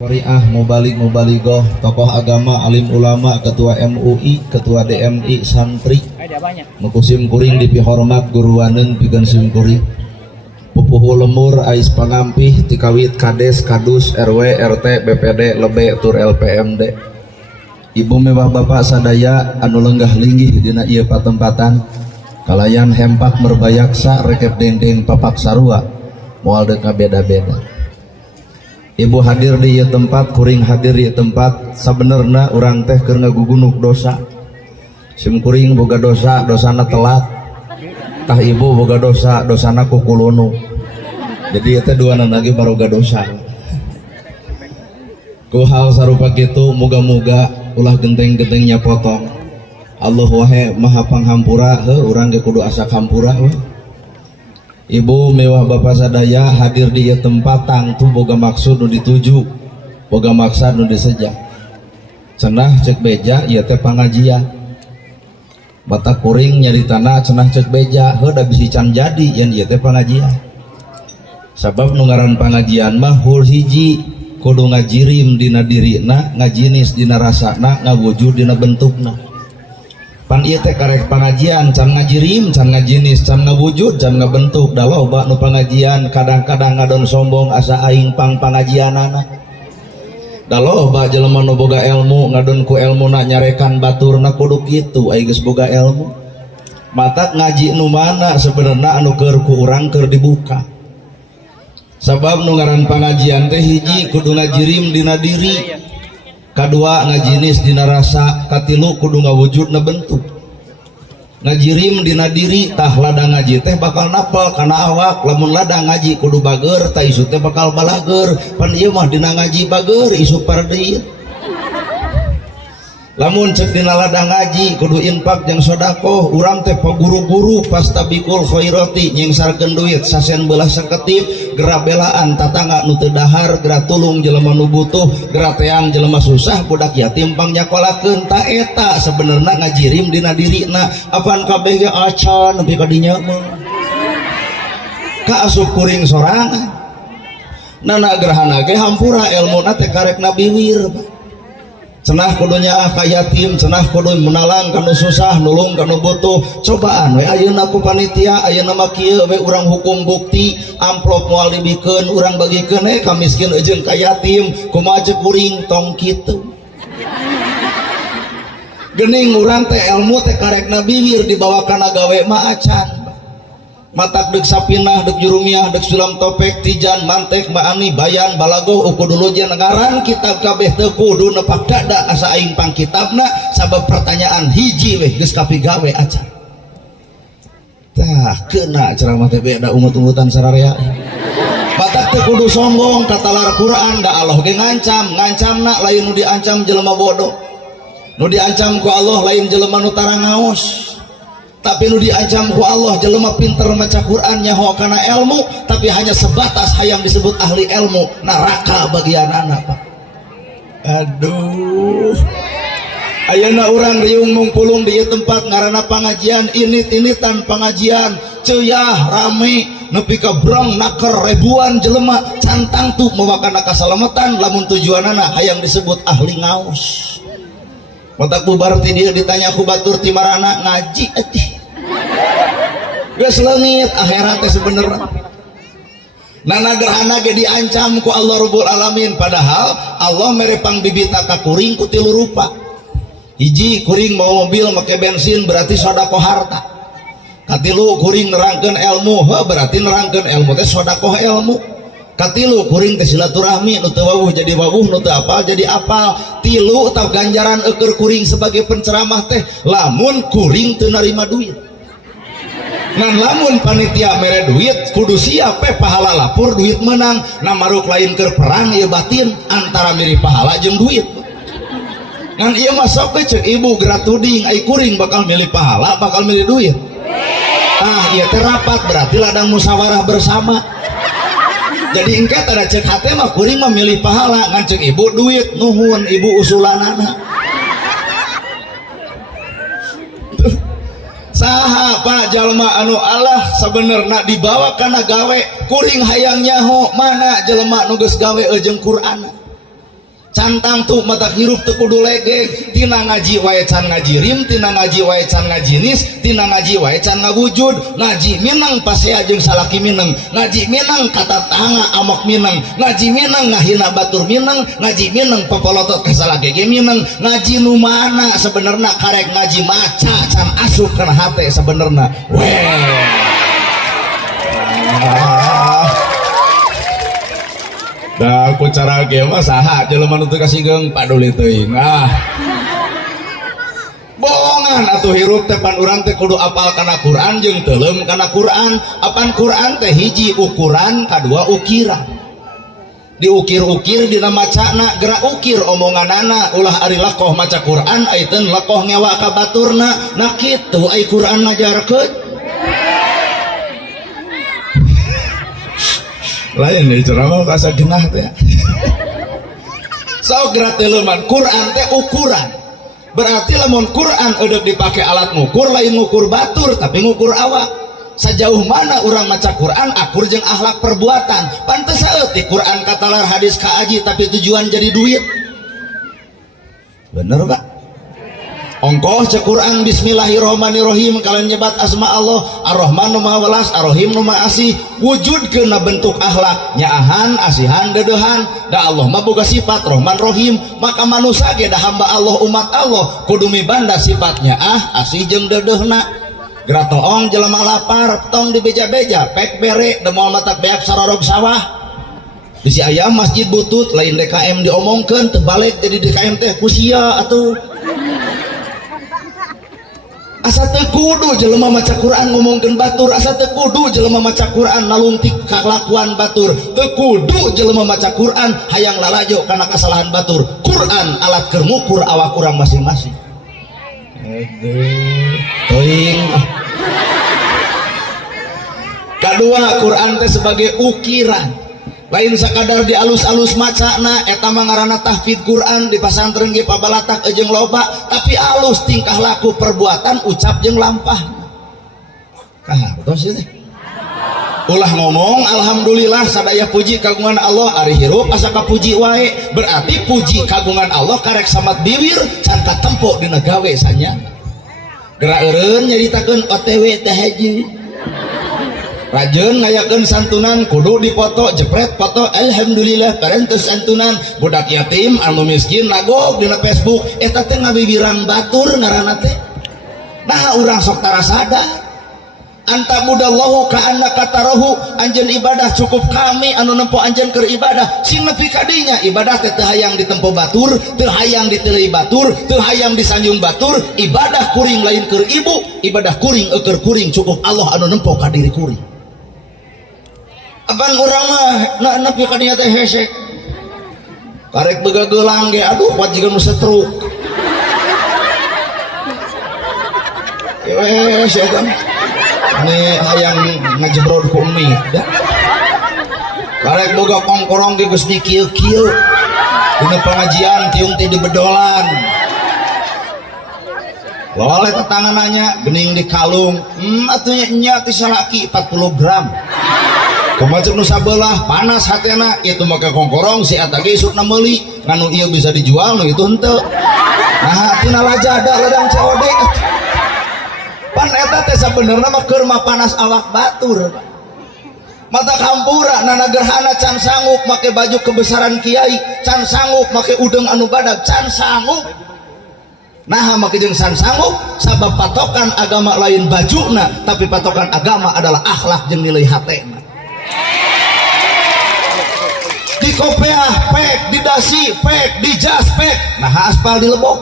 Syariah, mubalik-mubaligoh, tokoh agama, alim ulama, ketua MUI, ketua DMI, santri mekusim kuring dipihormat guruaneun pikeun sim kuring pupuhu lemur ais pangampih tikawit kades kadus RW RT BPD lebe tur LPMD ibu mewah bapak sadaya anu lenggah linggih dina ieu patempatan kalayan hempak merbayaksa rekep dendeng papak sarua moal deuk beda-beda. Ibu hadir di ieu tempat, kuring hadir di tempat, sabenerna urang teh keur ngagugunuk dosa. Sim kuring boga dosa, dosana telat. Tah ibu boga dosa, dosana kukulunu. Jadi eta duana lagi baroga dosa. Ku hal sarupa kitu moga-moga ulah genteng-gentengnya potong. Allah wae maha panghampura, urang ge kudu asa hampura we. Ibu mewah bapak sadaya hadir di tempat tangtu boga maksud nu dituju boga maksud nu disejak cenah cek beja ieu teh pangajian bata kuring nyaritana cenah cek beja heuh da bisi can jadi yen ieu teh pangajian sabab nu ngaran pangajian mah hul hiji kudu ngajirim dina dirina ngajinis dina rasana ngawujud dina bentukna pan ieu teh karek pangajian can ngajirim can ngajinis can ngawujud can ngabentuk da loba nu pangajian kadang-kadang ngadon sombong asa aing pangajianana da loba jelema nu boga ilmu ngadon ku ilmuna nyarekan baturna kudu kitu aya geus boga ilmu matak ngaji nu mana sebenarnya anu keur ku urang keur dibuka sabab nu ngaran pangajian teh hiji kudu ngajirim dina diri kadua ngajinis dina rasa katilu kudu ngawujud na bentuk ngajirim dina diri tah ladang ngaji teh bakal napal kana awak lamun ladang ngaji kudu bager tah isu teh bakal balager pan ieu mah dina ngaji bager isu pardeut lamun cek dina ladang ngaji kudu infak jeung sedekah urang teh paguru-guru pastabikul khairati nyengsarkeun duit sasen beulah saketip geura belaan tatangga nu teu dahar geura tulung jelema nu butuh geura teang jelema susah budak yatim pang nyakolakeun ta eta sabenerna ngajirim dina dirina apaan kabeh ge acan nepi ka dinya mah kaasup kuring sorangan nana gerhana ge hampura ilmuna teh karek nabiwir cenah kudunya ka yatim cenah kudu menalang kanu susah nulung kanu butuh cobaan we ayeuna ku panitia ayeuna mah kieu we urang hukum bukti amplop moal dibikeun urang bagikeun ka miskin eujeun ka yatim kumaha ceuk kuring tong kitu geuning urang teh ilmu teh karekna bibir dibawa kana gawe mah acan matak dek sapinah dek jurumiah dek sulam topek tijan mantek maani bayan balagoh uku dulu jan ngaran kitab kabeh teu kudu nepak dada asa aing pang kitabna sabab pertanyaan hiji weh geus kapigawe acan tah keuna ceramah teh beda umat-umatan sararea matak teu kudu sombong katalar Quran da Allah ge ngancamna lain nu diancam jelema bodoh nu diancam ku Allah lain jelema nu tara ngaos tapi nu diancam ku Allah jelema pinter maca Quran nyaho kana ilmu tapi hanya sebatas hayang disebut ahli ilmu neraka bagianana Pak. Aduh ayeuna urang riung mungpulung di tempat ngaranna pangajian init-initan pangajian ceuyah rame nepi ka brong naker ribuan jelema cantang tuh mewakana kasalamatan lamun tujuanana hayang disebut ahli ngaos matak bubar ti dia ditanya ku batur ti marana ngaji atuh geus leungit akhirat teh sebenarnya nana gerhana ge diancam ku Allah Rabbul Alamin padahal Allah mere pangbibita ka kuring ku tilu rupa hiji kuring mau mobil make bensin berarti sedekah harta katilu kuring nerangkeun ilmu berarti nerangkeun ilmu teh sedekah ilmu katilu kuring teh silaturahmi nu teu wawuh jadi wawuh nu teu apal jadi apal tilu tah ganjaran eukeur kuring sebagai penceramah teh lamun kuring teu narima duit ngan lamun panitia mere duit kudu siap pahala lapor duit menang namaruk lain keur perang ieu batin antara mirip pahala jeung duit ngan ieu mah sok ceuk ibu geura tuding ai kuring bakal milih pahala bakal milih duit tah ieu teh rapat berarti ladang musyawarah bersama jadi engke ada cek hati mah kuring mah milih pahala ngan cek ibu duit nuhun ibu usulanana saha Pak jalma anu Allah sebenarnya dibawa kana gawe kuring hayang nyaho mana jelema nu geus gawe jeung Quran cantang tuh mata hirup teu kudu legeg, tina ngaji wae can ngaji rim, tina ngaji wae can ngaji nis, tina ngaji wae can ngawujud. Ngaji minang pasea jeung salaki minang, ngaji minang kata tanga amok minang, ngaji minang ngahina batur minang, ngaji minang pepolotot ka salaki ge minang. Ngaji nu mana sebenarnya karek ngaji maca can asup kana hate sebenarnya. Dah aku cara ge mah saha jelema nu teu kasigeng paduli teuing. Bohongan atuh hirup teh pan urang teh kudu apal kana Quran jeung teuleum kana Quran. Apan Quran teh hiji ukuran, kadua ukiran. Diukir-ukir dina macana, gerak ukir omonganana. Ulah ari lakoh maca Quran ayeuna lakoh ngewa ka baturna. Nah kitu ai Quran ngajarkeun. Lain nih ceramah kasa genah teh. So gerak teleuman Quran teh ukuran. Berarti lamun Quran udah dipakai alat ngukur, lain ngukur batur tapi ngukur awak. Sejauh mana orang maca Quran akur jeung akhlak perbuatan. Pantes saeutik Quran katalar hadis kaaji tapi tujuan jadi duit. Bener Pak? Ongkoh cek Quran bismillahirrahmanirrahim kalian nyebat asma Allah ar-Rahman nu maha welas ar-Rahim nu maha asih wujudkeun bentuk akhlak nyaahan asihan dedehan da Allah mah boga sifat Rahman Rahim maka manusia ge da hamba Allah umat Allah kudu mibanda sifatnya asih jeung dedehna geura toong jelema lapar tong dibeja-beja pek bere da moal matak beak sarorog sawah bisi aya masjid butut lain DKM diomongkeun teu balik jadi DKM teh kusia atuh asa teu kudu jelema maca Quran ngomongkeun batur, asa teu kudu jelema maca Quran nalungtik kalakuan batur, teu kudu jelema maca Quran hayang lalajo kana kesalahan batur. Quran alat keur ngukur awak urang masing-masing. Teuing. Kadua Quran teh sebagai ukiran. Lain sakadar di alus-alus macana eta mah ngaranna tahfidz Quran di pasantren ge pabalatak jeung loba tapi alus tingkah laku perbuatan ucap jeung lampah kahartos teh ulah ngomong alhamdulillah sadaya puji kagungan Allah ari hirup asa kapuji wae berarti puji kagungan Allah karek samat bibir can katempo dina gawe sanya geura eureun nyaritakeun OTW teh haji rajin ngayakeun santunan kudu dipoto jepret foto alhamdulillah parentos santunan budak yatim anu miskin nagog dina Facebook eta teh ngabibirang batur ngaranna teh nah urang sok tara sadar anta budallahu ka annaka tarahu anjeun ibadah cukup kami anu nempo anjeun keur ibadah sing nepi ka dinya ibadah teh teu hayang ditempo batur teu hayang diteuleui batur teu hayang disanjung batur ibadah kuring lain keur ibu ibadah kuring keur kuring cukup Allah anu nempo ka diri kuring. Apan urang mah nepi ka dinya teh hese. Karek begeulang ge aduh wajigan nu setruk. Wes eta ini hayang ngajebrod ku emi da. Karek boga kongkorong ge geus dikieu-kieu. Dina pengajian tiung teh dibedolan. Loleh tetangananya gening di kalung. Atuh nya ti salaki 40 gram. Kumacek nu sabelah panas hatena itu maka kongkorong si eta ge isukna meuli nganu ieu bisa dijual nu itu henteu. Nah tina lajada ladang COD. Pan eta teh sabenerna mah keur panas awak batur. Mata kampura nana gerhana can sanggup make baju kebesaran kiai, can sanggup make udeng anu badag, can sanggup. Nah make jeung can sanggup sabab patokan agama lain bajuna, tapi patokan agama adalah akhlak jeung nilai hatena. Di kopiah pek, di dasi pek, di jas pek, nah aspal di lebok.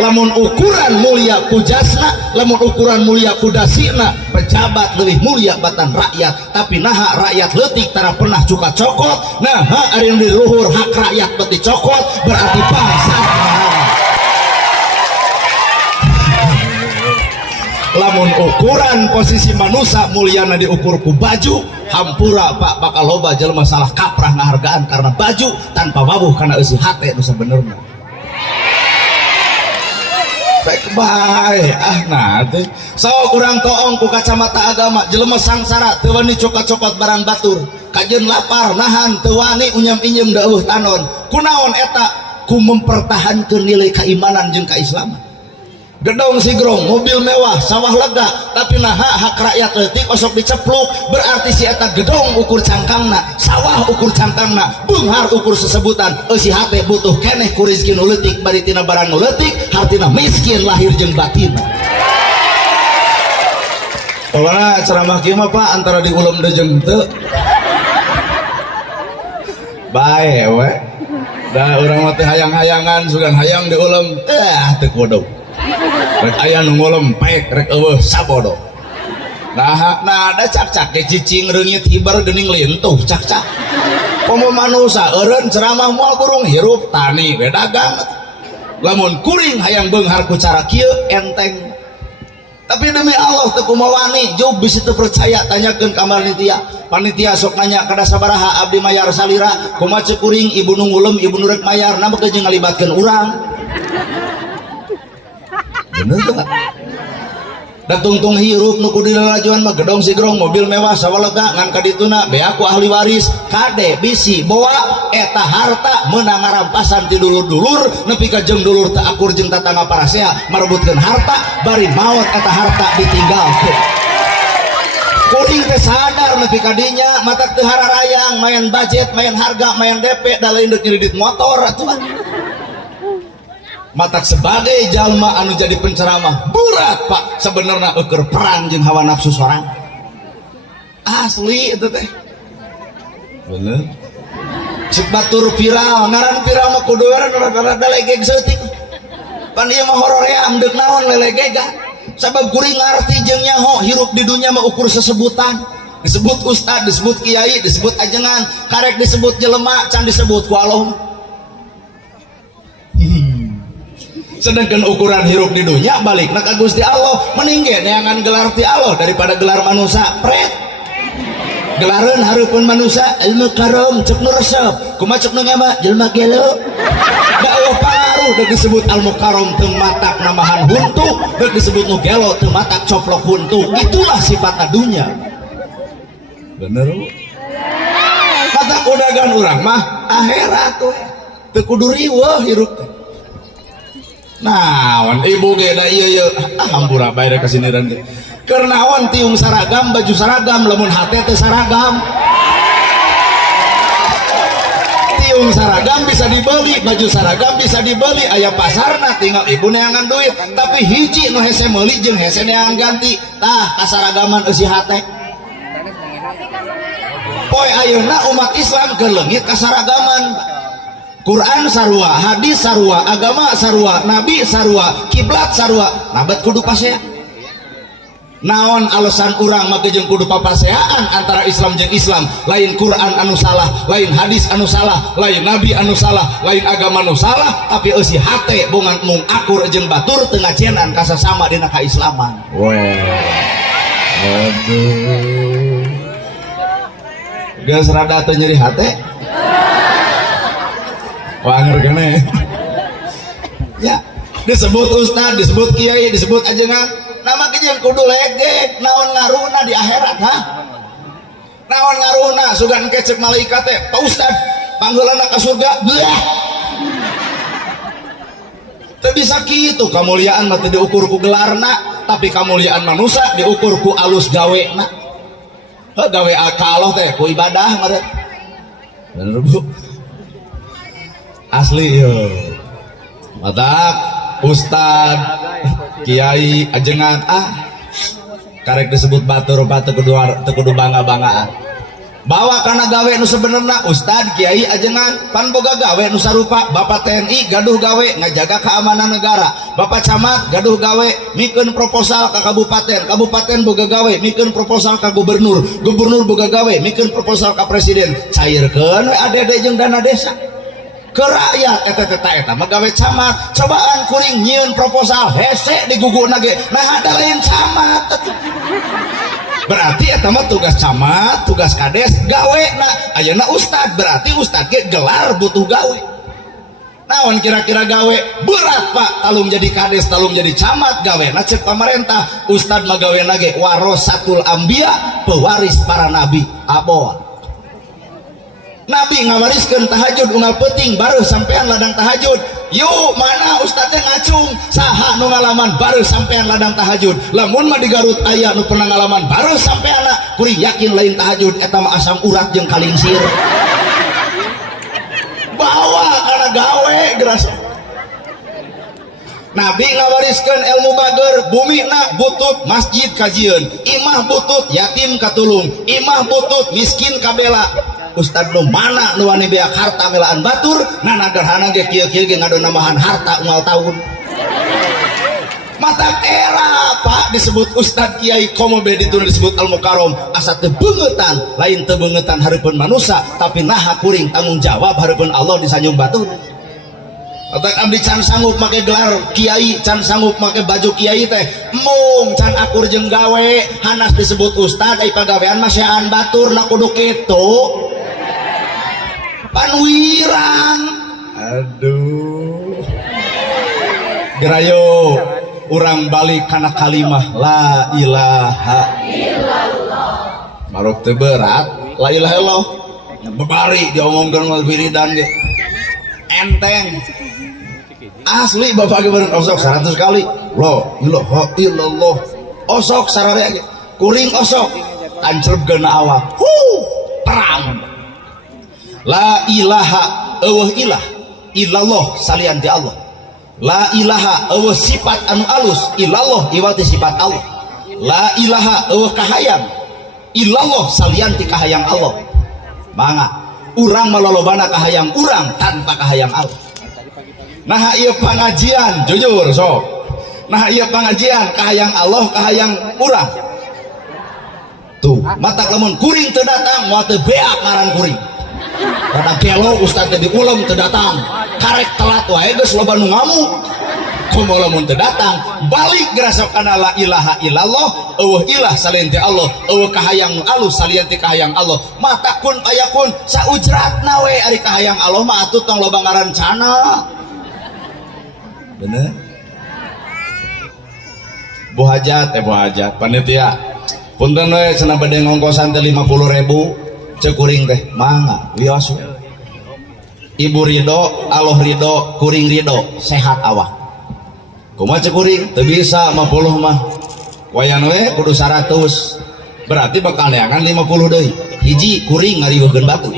Lamun ukuran mulia ku jasna, lamun ukuran mulia ku dasina, pejabat lebih mulia batan rakyat. Tapi naha rakyat leutik tara pernah cuka cokot, naha ari di luhur hak rakyat beti cokot, berarti bangsa. Lamun ukuran posisi manusia muliana diukur ku baju, hampura Pak bakal loba jelema salah kaprah ngahargaan karena baju tanpa wabuh karena eusi hate nu sabenerna. Baik bae nah teh sok urang toong ku kacamata agama jelema sangsara teu wani cokot-cokot barang batur kajen lapar nahan teu wani unyam-inyem dawuh tanon kunaon eta ku mempertahankeun nilai keimanan jeung kaislaman. Gedong sigrong, mobil mewah, sawah lega, tapi naha hak rakyat leutik osok dicepluk, berarti si eta gedong ukur cangkangna, sawah ukur cangkangna, beunghar ukur sesebutan, eusi hate butuh keneh ku rezeki nu leutik bari tina barang nu leutik, hartina miskin lahir jeung batin. Pokona ceramah kieu mah Pak antara diulum deui jeung teu. Bae we. Da urang mah teh hayang-hayangan sugan hayang diulum, teu kudu. Rek aya nu ngolempek rek eueuh sabodo. Nah ada cak-cak ke cicing reungit hibar geuning lintuh cak-cak. Komo manusa eureun ceramah moal burung hirup tani we dagang. Lamun kuring hayang beunghar ku cara kieu enteng. Tapi demi Allah teu kumaha wani jauh bisi teu percaya tanyakeun ka panitia sok nanya kada sabaraha abdi mayar salira kumaha ceuk kuring ibu nu ngulem ibu nu rek mayar na beukeuh ngalibatkeun urang. Bener tuh da tungtung hirup nu kudu dilalajuan mah gedong sigrong mobil mewah sawah lega ngan kadituna bea ku ahli waris kade bisi bawa eta harta meunang ngarampasan ti dulur-dulur nepi ka jeung dulur teu akur jeung tatangga parasea marebutkeun harta bari maot eta harta ditinggalkeun. Kuring teh sadar nepi ka dinya matak teu hararayang main budget main harga main DP da lain deuk nyelidit motor atuh. Matak sebagai jalma anu jadi penceramah berat Pak sebenarnya ukur perang jeung hawa nafsu sorang asli itu teh bener cek batur viral ngaran viral mah kudu rada legeg seutik pan ieu mah horoream deuk naon lelegega sabab kuring ngarti jeung nyaho hirup di dunya mah ukur sesebutan disebut ustad disebut kiai disebut ajengan karek disebut jelema can disebut ku Allah. Sedangkan ukuran hirup di dunia balik nak Gusti Allah meninggal neangan gelar ti Allah daripada gelar manusia pret gelaran hareupeun manusia ilmu karom cek nu resep kumaha cek nu ngama jelema gelo da Allah pangaruh deuk disebut ilmu karom teu matak namahan huntu deuk disebut nu gelo teu matak coplok huntu itulah sifat dunya bener kata kudagan urang mah akhirat tuh teu kudu riweuh hirup. Naon ibu ge da ieu hampura bae da kasiniran ge. Keur naon tiung saragam baju saragam lamun hate teu saragam. Tiung saragam bisa dibeli, baju saragam bisa dibeli, aya pasarna tinggal ibu neangan duit. Tapi hiji nu hese meuli jeung hese neangan ganti. Tah kasaragaman eusi hate. Poe ayeuna umat Islam keleungit kasaragaman. Quran sarua, hadis sarua, agama sarua, nabi sarua, kiblat sarua, nabat kudu pasea. Naon alasan urang make jeung kudu papaseaan antara Islam jeung Islam, lain Quran anu salah, lain hadis anu salah, lain nabi anu salah, lain agama anu salah, tapi eusi hate bongan mung akur jeung batur teu ngacenan ka sasama dina kaislaman. Weh. Aduh. Geus rada teu nyeri hate? Wanger kene ya disebut ustad disebut kiai disebut ajengan nama kieu kudu legek naon ngaruhna di akhirat ha naon ngaruhna sugan kecek malaikat teh Pak Ustad panggeulana ka surga belah teu bisa kitu kamuliaan mah teu diukur ku gelarna tapi kamuliaan manusia diukur ku alus gawena gawe Allah teh ku ibadah meureun bener Bu asli yo matak ustad kiai ajengan karek disebut batur kudu bangga-banggaan bawa kana gawe nu sebenarnya ustad kiai ajengan pan boga gawe nu sarupa bapak TNI gaduh gawe ngajaga keamanan negara bapak camat gaduh gawe mikeun proposal ka kabupaten boga gawe mikeun proposal ka gubernur boga gawe mikeun proposal ka presiden cairkeun we ADD jeung dana desa ke rakyat eta mah gawe camat cobaan kuring nyieun proposal hese di guguna ge nah ada lain camat berarti eta mah tugas camat tugas kades gawe nah ayeuna ustad berarti ustad ge gelar butuh gawe naon kira-kira gawe berat Pak talung jadi kades talung jadi camat gawe nah cek pamarentah ustad mah gawe nage warasatul anbiya pewaris para nabi aboa Nabi ngawariskeun tahajud unggal peuting baru sampean ladang tahajud. Yuk mana ustadznya ngacung saha nu ngalaman baru sampean ladang tahajud. Lamun mah di Garut aya nu pernah ngalaman baru sampean kuring yakin lain tahajud eta mah asam urat jeung kalingsir. Bawa kana gawe geras. Nabi ngawariskeun ilmu bager, bumina butut masjid kajieun, imah butut yatim katulung, imah butut miskin kabela. Ustad nu mana nu wani beak harta melaan batur, nana gerhana ge kieu-kieu ge ngadon namahan harta unggal tahun. Matak era Pak disebut Ustad Kiai komo be ditun disebut Al Mukarrom asa teu beungetan, lain teu beungetan hareupeun manusia, tapi naha kuring tanggung jawab hareupeun Allah disanjung batur. Otak abdi can sanggup make gelar kiai, can sanggup make baju kiai teh mung can akur jeung gawe hanas disebut ustad ai pagawean mah sean batur na kudu kitu panwirang. Aduh gerayo urang balik kana kalimah la ilaha illallah marok teu berat la ilaha illallah bebari diomongkeun wiridan ge enteng asli bapak gebeun osok 100 kali la ilaha illallah osok sararea ge kuring osok tancrebkeun awak perang la ilaha eueuh ilah illallah salian ti Allah la ilaha eueuh sifat anu alus illallah iwal ti sifat Allah la ilaha eueuh kahayang illallah salian ti kahayang Allah mangga urang malolobana kahayang urang tanpa kahayang Allah. Nah ieu pangajian jujur sok. Nah ieu pangajian kahayang Allah kahayang urang. Tuh, mata lamun kuring teu datang moal teu beak ngaran kuring. Kada gelo ustaz teh diuleum teu datang. Karek telat wae geus loba nu ngamuk. Komo lamun teu datang, balik gerasok kana la ilaha illallah, eueuh ilah salieun ti Allah, eueuh kahayang nu alus salieun ti kahayang Allah. Mata kun payakun saujratna we ari kahayang Allah mah atuh tong loba ngarancana. Bener? Bu hajat panitia. Punten we cenah bade ngongkosan teh 50.000 ceuk kuring teh mangga wios. Ibu ridho, Allah ridho, kuring ridho, sehat awak. Kumaha cek kuring teu bisa 50 mah. Wayan we kudu 100. Berarti bakal neangan 50 deui. Hiji kuring ngariweuhkeun batu.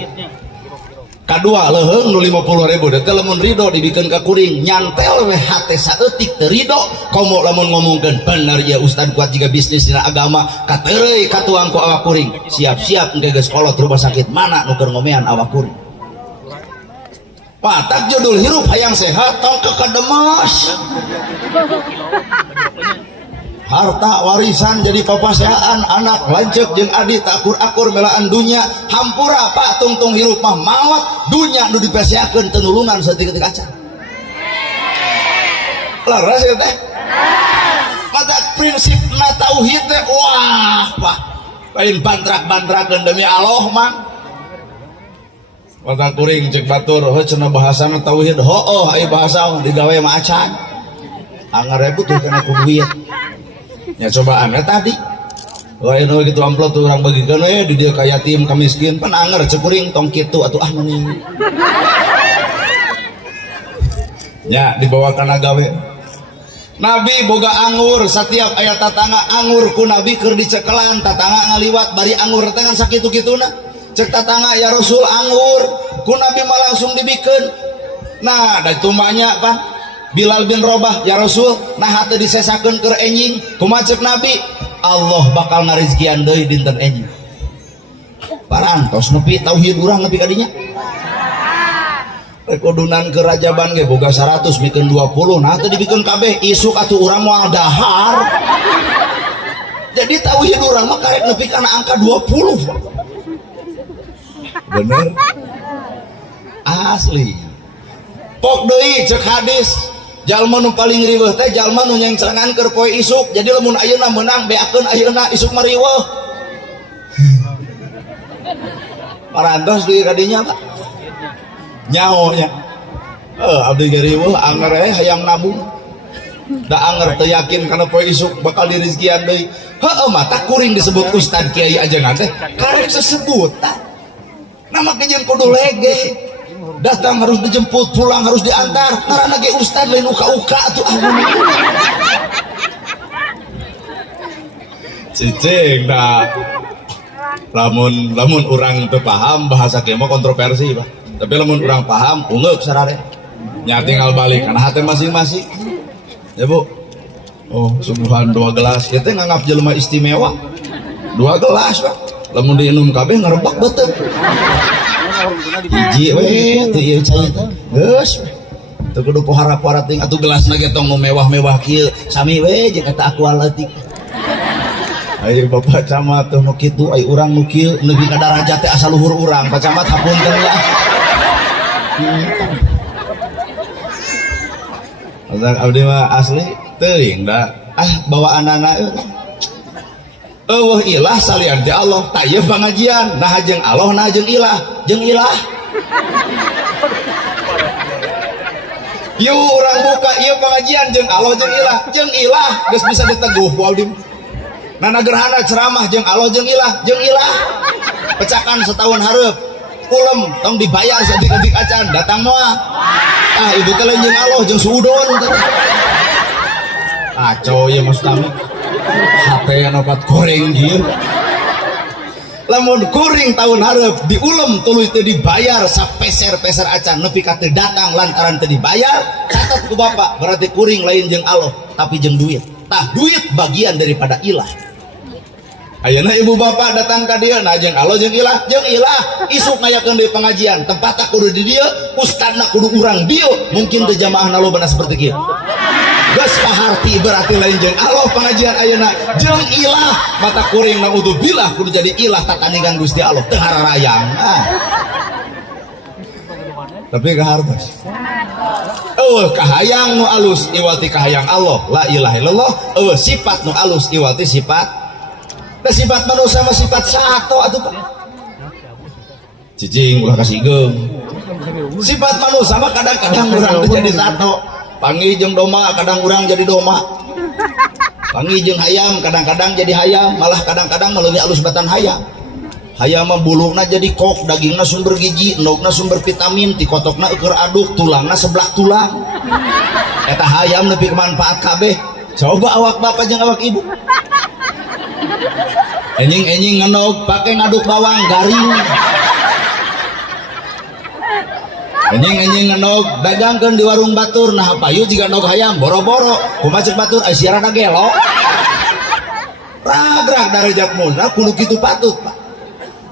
Kadua leuheung nu 50.000 teh lamun ridho dibikeun ka kuring nyantel we hate saeutik teu ridho komo lamun ngomongkeun bener ya ustad kuat jiga bisnis dina agama kateureuy katuang ku awak kuring siap-siap engke geus kolot rumah sakit mana nu keur ngomean awak kuring. Patak judul hirup hayang sehat tong kekademas harta warisan jadi papaseaan anak lanceuk jeung adi tak akur-akur melaan dunya hampura Pak tungtung hirup mah maot dunya nu dipeseakeun teu nulungan saeutik-eutik acan laras ya teh patak prinsipna tauhid teh wah Pak lain bantrak-bantrakeun demi Allah mah. Mata kuring cek batur heuh cenah bahasana tauhid heuh aya bahasa digawe mah acan anggar butuh kana ku duit nya cobaan tadi wae nu kitu amplop tuh urang bagikeun we di dieu ka yatim ka miskin pan anggar cek kuring tong kitu atuh mending nya dibawa kana gawe. Nabi boga anggur setiap aya tatangga anggur ku Nabi keur dicekelan tatangga ngaliwat bari anggur tangan sakitu-kituna cek tatangga ya Rasul anggur ku Nabi mah langsung dibikeun. Nah da tumanya Pak Bilal bin Robah ya Rasul nah hate disesakeun keur enjing kumaha cek Nabi Allah bakal ngarizkian deui dinten enjing parantos nepi tauhid urang nepi ka dinya rekudunan ke rajaban ge boga 100 mikeun 20 nah teu dibikeun kabeh isuk atuh urang moal dahar jadi tauhid urang mah karek nepi kana angka 20 bener asli pok deui cek hadis jalma nu paling riweuh teh jalma nu nyengcengan keur poe isuk jadi lamun ayeuna meunang beakeun ayeuna isuk mah riweuh parantos deui ka dinya Pak nyaho nya abdi ge riweuh anger hayang nabung da anger teu yakin kana poe isuk bakal dirizkian deui heueuh mah tak kuring disebut ustad kiai ajengan teh karek sesebutan nama kejeung kudu lege datang harus dijemput pulang harus diantar ngaranna ge ustad lain uka-uka tuh cicing dah lamun orang teu paham bahasa kieu mah kontroversi Pak tapi lamun orang paham ungeuk sarare nya tinggal balik kana hate masing-masing ya Bu. Oh subuhan 2 gelas ieu teh nganggap jelema istimewa 2 gelas Pak lamun diinum kabeh ngarebak beuteung hiji we teu ieu cai teh geus teu kudu pohara-pohara ting atuh gelasna ge tong nu mewah-mewah kieu sami we jeung eta aqualetik ayo bapak camat tuh nu kitu ai urang nu kieu nepi ka darajat teh asa luhur urang Pak Camat hapunten ya Azak abdi mah asli teuing da bawa anak-anak eueuh ilah salian ti Allah tayeuh pangajian nah jeung Allah nah jeung ilah yuk orang buka ieu pengajian jeung Allah jeung ilah geus bisa diteguh ku abdi nana gerhana ceramah jeung Allah jeung ilah pecakan setahun hareup ulem tong dibayar sadik-adik acan datang moal ibu teh lain jeung Allah jeung suudon kacau ya Mas Tami hate anopat goreng kieu lamun kuring tahun hareup diulem tuluy teu dibayar sapeser-peser acan nepi ka teu datang lantaran teu dibayar catat ku bapak berarti kuring lain jeung Allah tapi jeung duit tah duit bagian daripada ilah. Ayeuna ibu bapak datang ka dieu nah jeung Allah jeung ilah isuk ngayakeun deui pengajian tempatna kudu di dieu ustadna kudu urang dieu mungkin teu jamaahna lobana seperti kieu geus kaharti berarti lain jeung Allah pengajian ayeuna jeung ilah mata kuring naudzubillah kudu jadi ilah tatandingan Gusti Allah teu hararayang tapi kahartos kahayang nu alus iwati kahayang Allah la ilaha illallah sifat nu alus iwati sifat sifat manusia sama sifat satu atuh Pak cicing ulah kasih geum sifat manusia sama kadang-kadang urang jadi satu panggih jeung doma kadang urang jadi doma panggih jeung hayam kadang-kadang jadi hayam malah kadang-kadang meuleuh alus batan hayam mah buluna jadi kok dagingna sumber gizi endogna sumber vitamin tikotokna eukeur aduk tulangna sebelah tulang eta hayam nepi manfaat kabeh coba awak bapak jeung awak ibu enjing ngenog pakai ngaduk bawang garing enjing ngenog dagangkeun di warung batur nah payu jika nog hayam boro-boro kumaha ceuk batur ai siarana gelo rag darajat munah kudu kitu patut Pak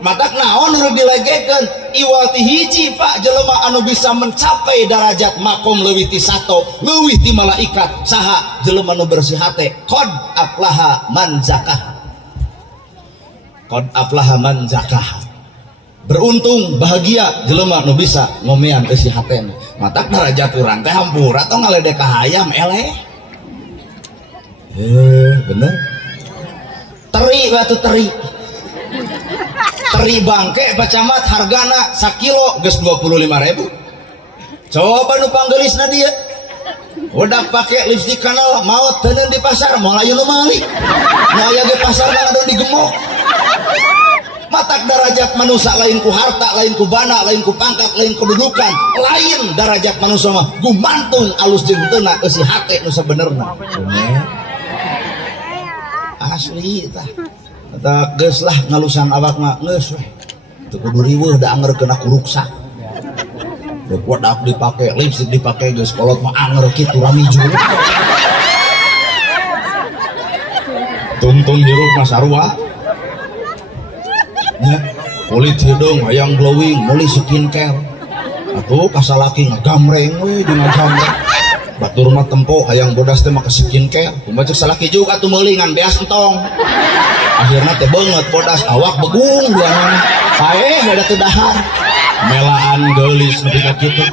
matak naon nu dilegekeun iwati hiji Pak jelema anu bisa mencapai derajat makom leuwih ti sato leuwih ti malaikat saha jelema nu bersih hate qad aflaha man zakah qad aflaha man zakah beruntung bahagia jelema nu bisa ngomean isi hatena matak derajat urang teh hampura tong ngaledek ka hayam eleh bener teri batu teri bangke Pak Camat hargana sakilo geus 25.000 coba nu panggeulisna dia udah pakai lipstik kanal maot teuneun di pasar moal aya nu malik nu aya ge pasar mah digemuk matak derajat manusia lain ku harta lain ku bana lain ku pangkat lain kedudukan lain derajat manusia mah gumantung alus jeung teuna eusi hate nu sabenerna asli tah eta geus lah ngalusan awak mah geus we teu kudu riweuh da angerkeun aku ruksak buat dak dipake lipstik dipake geus kolot mah anger kitu ramiju tungtung hirup mah sarua nya kulit hidung hayang glowing meuli skincare atuh kasalaki ngagamreng we jeung ngagamreng batur mah tempo hayang bodas teh make skincare kumaha ceuk salaki juga atuh meuli ngan beas entong akhirna teh beungeut bodas awak begung duanana paeh beda teu dahar melaan geulis nepi ka kitu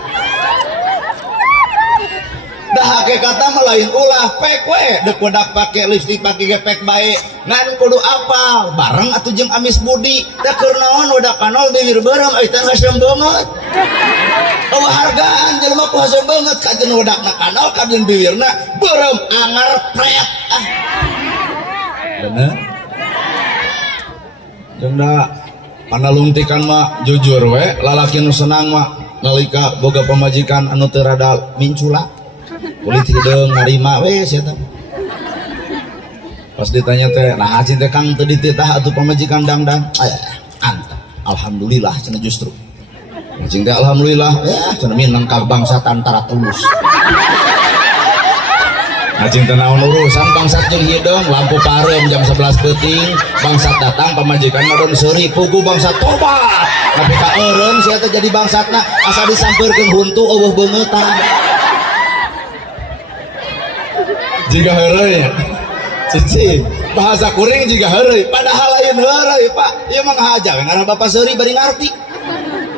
dah hakikatna mah lain ulah pek we deuk wedak pake lipstik pake gepek bae ngan kudu apal bareng atuh jeung Amis Budi da keur naon wedak kanol bibir beureum ai teh hasem beungeut eueuh hargaan jelema ku hasem beungeut ka jeung wedakna kanol ka jeung bibirna beureum anger pret bener jeung da panalungtikan mah jujur we lalaki nu senang mah nalika boga pamajikan anu teu rada mincula kulit hideung narima we sia teh. Pas ditanya teh nah hajin teh Kang teu dititah atuh pamajikan dangdang antep alhamdulillah cenah justru hajin teh alhamdulillah ya cenah minang ka bangsa tantara tulus. Hajin teh naon urusan bangsat jeung hideung lampu parem jam 11 peuting bangsat datang pamajikan madon seuri pugu bangsat tobat tapi ka eureun sia teh jadi bangsatna asa disampeurkeun huntu eueuh beungetan jiga heureuy cici bahasa kuring jiga heureuy padahal lain heureuy Pak ieu mah ngahaja ngaranna bapak seuri bari ngarti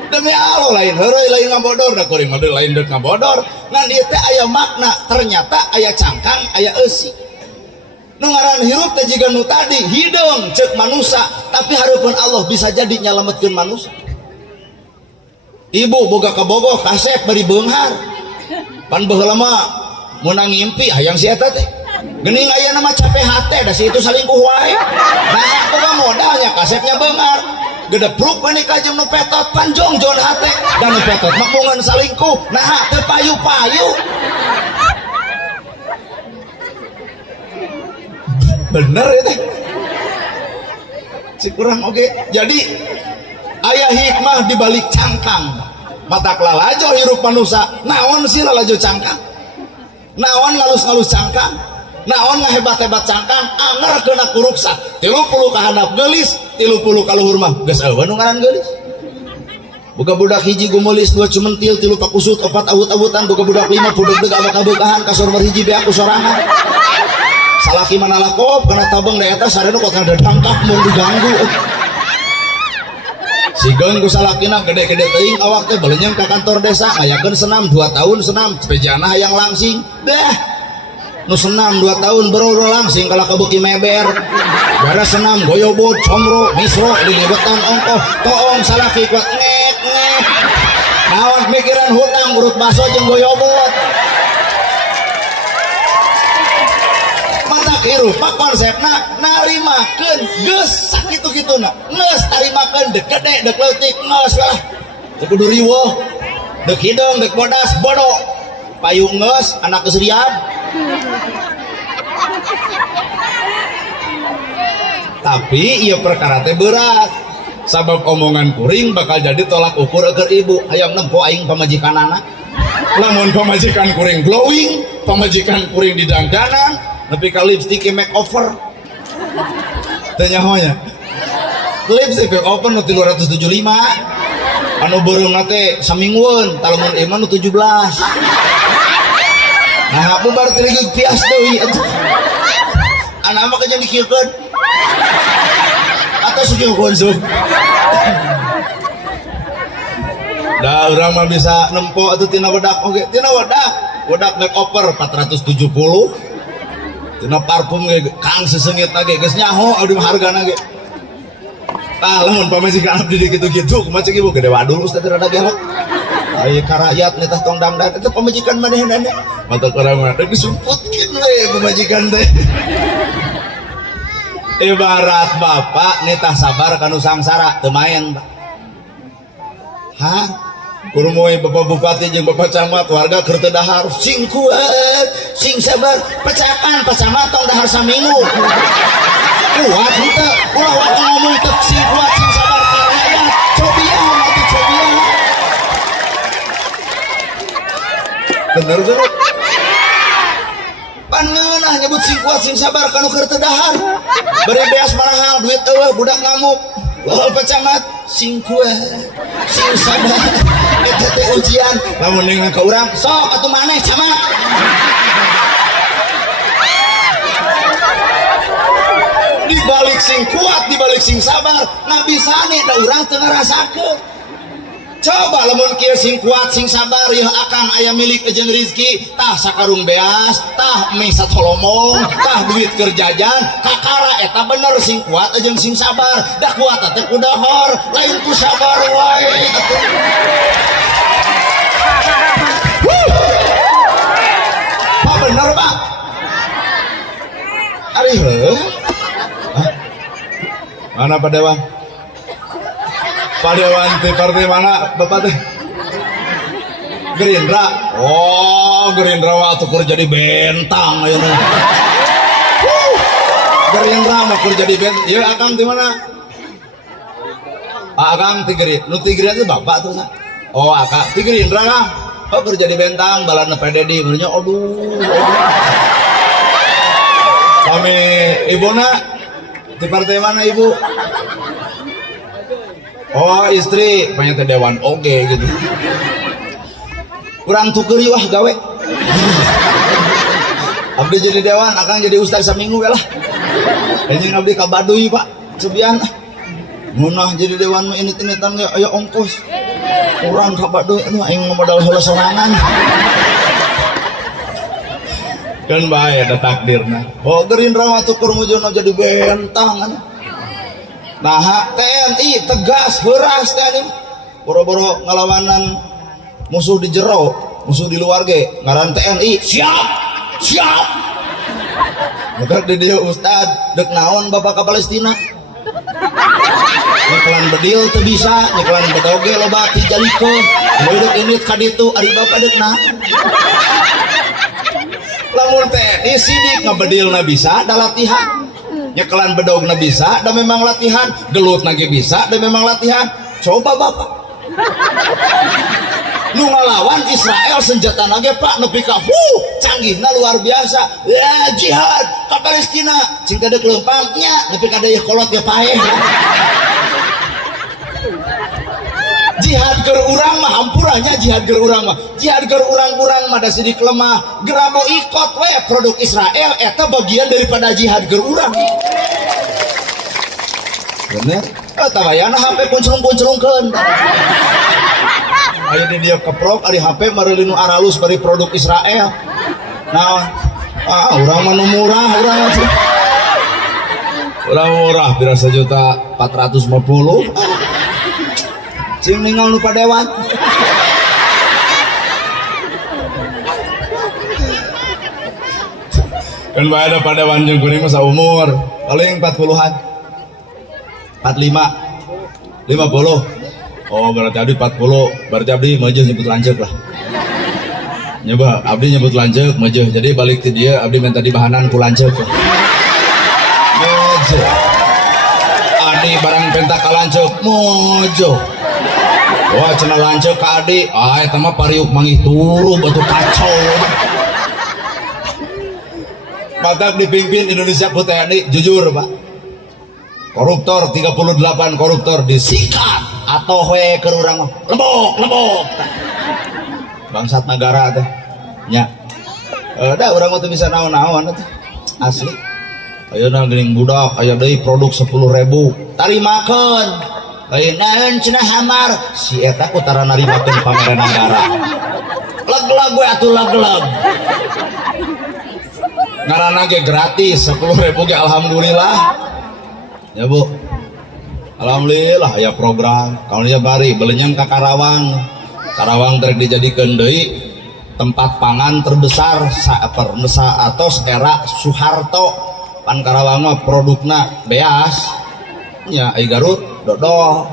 demi Allah lain heureuy lain ngabodor da kuring mah lain deuk ngabodor nah ieu teh aya makna ternyata aya cangkang aya eusi nu ngaran hirup teh jiga nu tadi hideung ceuk manusia tapi hareupeun Allah bisa jadi nyalametkeun manusia. Ibu boga kabogoh kasep bari beunghar pan baheula mah meunang ngimpi hayang si eta teh geuning aya nama capek hate da si itu salingkuh wae nah boga modalnya kasepnya beunghar gedepruk panika jeung nu petot panjongjon hate dan nu petot mah mungeun salingkuh nah teu payu-payu bener itu si kurang oke jadi aya hikmah dibalik cangkang mata lalajo hirup manusia naon sih lalajo cangkang naon ngalus-ngalus cangkang naon ngahebat-hebat cangkang anger kena kuruksa 30 ka handap geulis 30 ka luhur mah geus eueuh nu ngaran geulis boga budak hiji gumulis 2 cumentil 3 pakusut 4 awut-awutan boga budak 5 budeg-deg abak-abekahan kasur hiji be aku sorangan salaki mana lakop kena tabang da eta sarena kok kada tangkap mun diganggu sigeun ku salakina gede-gede teuing awak teh beuleung ka kantor desa ngayakeun senam 2 tahun senam cepejana hayang langsing deh nu senam 2 tahun beroro langsing kalau kabeuki meber gara senam goyobot comro misro dilibetan ongkoh toong salaki kuat ngek naon mikiran hutang urut baso jeung goyobot mata hirup konsepna narimakeun geus sakitu-kituna geus tarimakeun dek gede dek leutik geus lah teu kudu riweuh dek hideung dek bodas bodo payung geus anak keserian tapi ieu perkara teh berat sabab omongan kuring bakal jadi tolak ukur keur ibu hayang nempo aing pamajikanana lamun pamajikan kuring glowing pamajikan kuring didangdanan nepi ka lipstick makeover teh nyahonya lipstick makeover nu 375 anu beurangna teh samingweun talamun iman nu 17 nah bubar teh lagi pias deui anak mah kajian dikiekeun atau sugi konsum da urang mah bisa nempo atuh tina wedak oge tina wedak makeover 470 tina parfum ge kang seseungit lagi geus nyaho abdi hargana ge tah lamun pamajikan abdi kitu-kitu kumaha cek ibu gede wadul ustaz rada gelok aya ka rakyat netah tong damdan eta pamajikan manehna mata urang mah deuk disumputkeun we pamajikan teh ibarat bapak nitah sabar kanu sangsara teu maen ha kurumoy bapak bupati jeung bapak camat warga keur teu dahar sing kuat sing sabar pecakan pacamat tong dahar saminggu kuat henteu ulah wae ngomong teu sing kuat sing sabar ka rakyat cobian atuh cobian bener bener pan ngeunah nyebut sing kuat sing sabar kanu keur teu dahar bari beas marahal duit eueuh budak ngamuk oh pecamat sing kuat sing sabar eta teh ujian lamun nengan ka urang sok atuh maneh camat dibalik sing kuat dibalik sing sabar ngabisane da urang teu ngarasakeun coba lamun kieu sing kuat sing sabar yeuh akang aya milik jeung rezeki tah sakarung beas tah mie satolomong tah duit keur jajan kakara eta bener sing kuat jeung sing sabar da kuat teh ku dahar lain ku sabar wae Pak bener Pak ari heuh mana Pak Dewa Padewan teh partai mana Bapak teh? Gerindra. Oh, Gerindra waktu kerja di bentang ayeuna. Gerindra mah kerja di bentang. Ieu Akang di mana? Akang ti Gerindra. Nu ti Gerindra itu Bapak tuh. Oh, Akang ti Gerindra lah. Oh, kerja di bentang balana PDD benernya. Aduh. Kami ibuna di partai mana Ibu? Oh, istri banyak dewan oge gitu. Kurang tuker yuk gawe. Abdi jadi dewan, Akang jadi ustaz saminggu lah. Ini abdi ka Baduy Pak, sebian. Munah jadi dewan mah init-initan ge aya ongkos. Kurang ka Baduy anu aing modal heula sorangan. Kan bae ada takdirna. Oh, Gerindra mah tuker mujuna jadi bentang. Nah, TNI tegas heuras TNI. Boro-boro ngalawanan musuh di jero, musuh di luar ge ngaran TNI siap maka di dia Ustad dek naon Bapak ke Palestina nyekelan bedil teu bisa nyekelan bedoge loba ti jalikeun duduk ini kaditu ari Bapak dek naon lamun TNI sidik ngabedilna bisa da latihan nyekelan bedogna bisa da memang latihan gelut lagi bisa da memang latihan coba Bapak nu ngalawan Israel senjata nage Pak nepi ka canggihna luar biasa ya jihad ke Palestina cing teh leumpangnya nepi ka deuh kolot ge paeh jihad keur urang mah hampuranya jihad keur urang mah da sidik lemah geura mau ikot we produk Israel eta bagian daripada jihad keur urang bener eta bayana HP kunclung-kunclungkeun ayo dia keprok ari HP marilinu aralus bari produk Israel nah urang mah murah urang murah bira 1.450.000 cing ningal nu padewan kan bae ada padewan jeung kuring mah saumur paling 40-an 45 50. Oh berarti abdi 40, berarti abdi meujeun nyebut lanceuk lah. Nyoba abdi nyebut lanceuk meujeun. Jadi balik ke dia abdi minta dibahanan ku lanceuk. Mojo. Adi barang penta ka lanceuk mojo. Wah cenah lanceuk ka adi, eta mah pariuk manggih turu batu kacau. Matak dipimpin Indonesia ku TNI jujur Pak. Koruptor 38 koruptor disikat atau we keur urang mah lembok bangsat negara teh nya da urang mah teu bisa naon-naon teh asli ayeuna geuning budak aya deui produk 10.000 tarimakeun lain naon cenah hamar si eta ku tara narimakeun pameran negara leg-leg we atuh leg-leg ngaranna ge gratis 10.000 ge alhamdulillah ya Bu alhamdulillah ya program kalau dia bari belenyang ke Karawang trek dijadikan deui tempat pangan terbesar atos era Soeharto pan Karawang mah produkna beas nya ai Garut dodol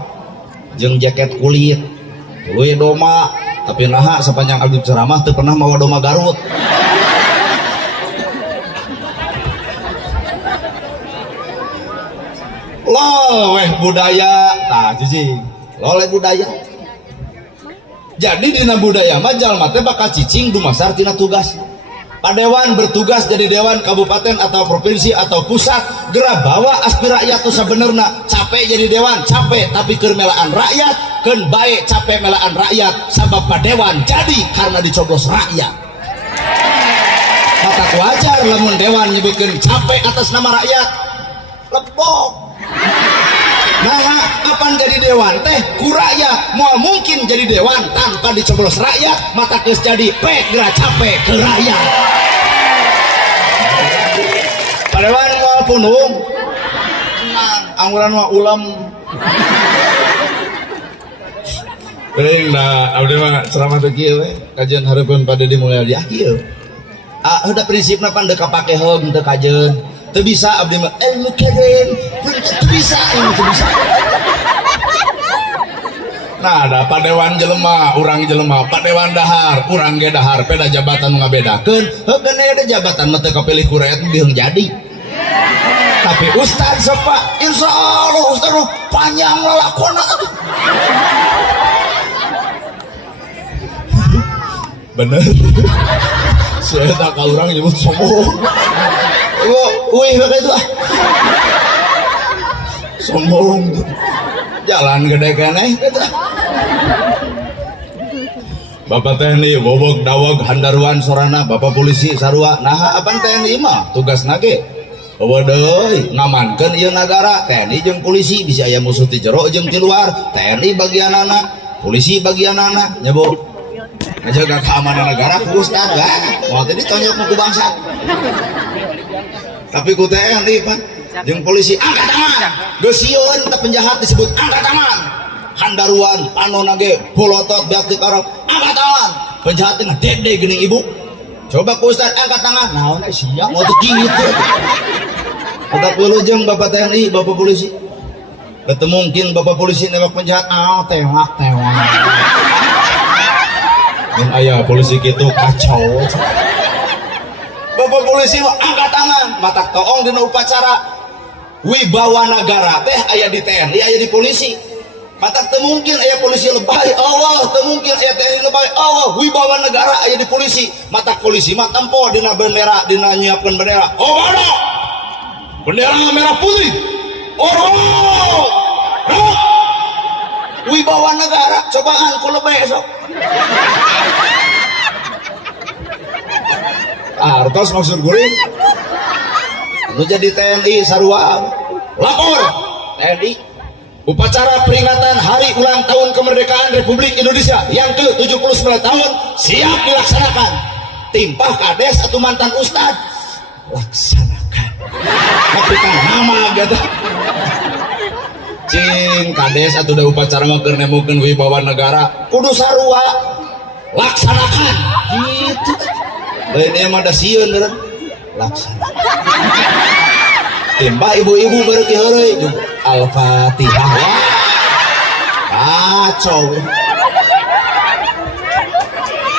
jeung jaket kulit tuluy doma tapi naha sepanjang abdi ceramah teu pernah mawa doma Garut loleh budaya tah jijing loleh budaya jadi dina budaya mah jalma teh bakal cicing dumasar tina tugas padewan bertugas jadi dewan kabupaten atau provinsi atau pusat geura bawa aspirasi rakyat tuh sabenerna capek jadi dewan capek tapi keur melaan rakyat keun bae capek melaan rakyat sabab padewan jadi karena dicoblos rakyat kata wajar lamun dewan nyebutkeun capek atas nama rakyat lepok. Nah, apaan jadi dewan teh ku rakyat mau mungkin jadi dewan tanpa dicoblos rakyat mata geus jadi geura capek ke rakyat padewan mau punung tenang angguran mah ulam teuing da abdi mah ceramah teh kieu we kajian hareupeun pada dimulai di akhir udah prinsipna pan teu kapake heug teu kajeun teu bisa abdi mah ilmu keren teu bisa ilmu teu bisa Nah ada padewan jelema urang jelema padewan dahar urang ge dahar beda jabatan ngabedakeun heukeun aya ada jabatan mah teu kapilih ku rakyat biheung jadi tapi ustad sopa insyaallah ustad panjang lalakona atuh bener saya tak ka urang nyebut sombong wih kayak itu sombong jalan gede keneh gitu. Bapak TNI bobok dawag handaruan sorana bapak polisi sarua nah apa TNI mah tugas nage deui ngamankeun ieu nagara TNI jeung polisi bisa aya musuh ti jero jeung ti luar TNI bagianana polisi bagianana nya Bu ngajaga keamanan negara ku ustad moal teh ditonyok ku bangsa tapi ku TNI pan jeung polisi angkat tangan geus sieun teh penjahat disebut angkat tangan handaruan panona ge bolotot beak di karang angkat tangan penjahat teh dede geuning ibu coba ku ustad angkat tangan naon sia mau teh kitu eta wilujeng bapak TNI bapak polisi teu mungkin bapak polisi nembak penjahat tewak mun aya polisi kitu kacau bapak polisi mah angkat tangan matak toong dina upacara wibawa negara teh aya di TNI aya di polisi matak teu mungkin aya polisi lebay Allah teu mungkin aya TNI lebay Allah wibawa negara aya di polisi matak polisi mah tempo dina bendera dina nyiapkeun bendera bada bendera merah putih wibawa negara cobaan ku lebay sok artos maksud guring nu jadi TNI sarua lapor TNI upacara peringatan hari ulang tahun kemerdekaan Republik Indonesia yang ke-79 tahun siap dilaksanakan timpah kades atau mantan ustad laksanakan tapi kan nama gitu cing kades atau udah upacara mah keur nemukeun wibawa negara kudu sarua laksanakan gitu lain emang ada sieun beureun laksanakan timbah ibu-ibu berarti heureuy Al-Fatihah kacau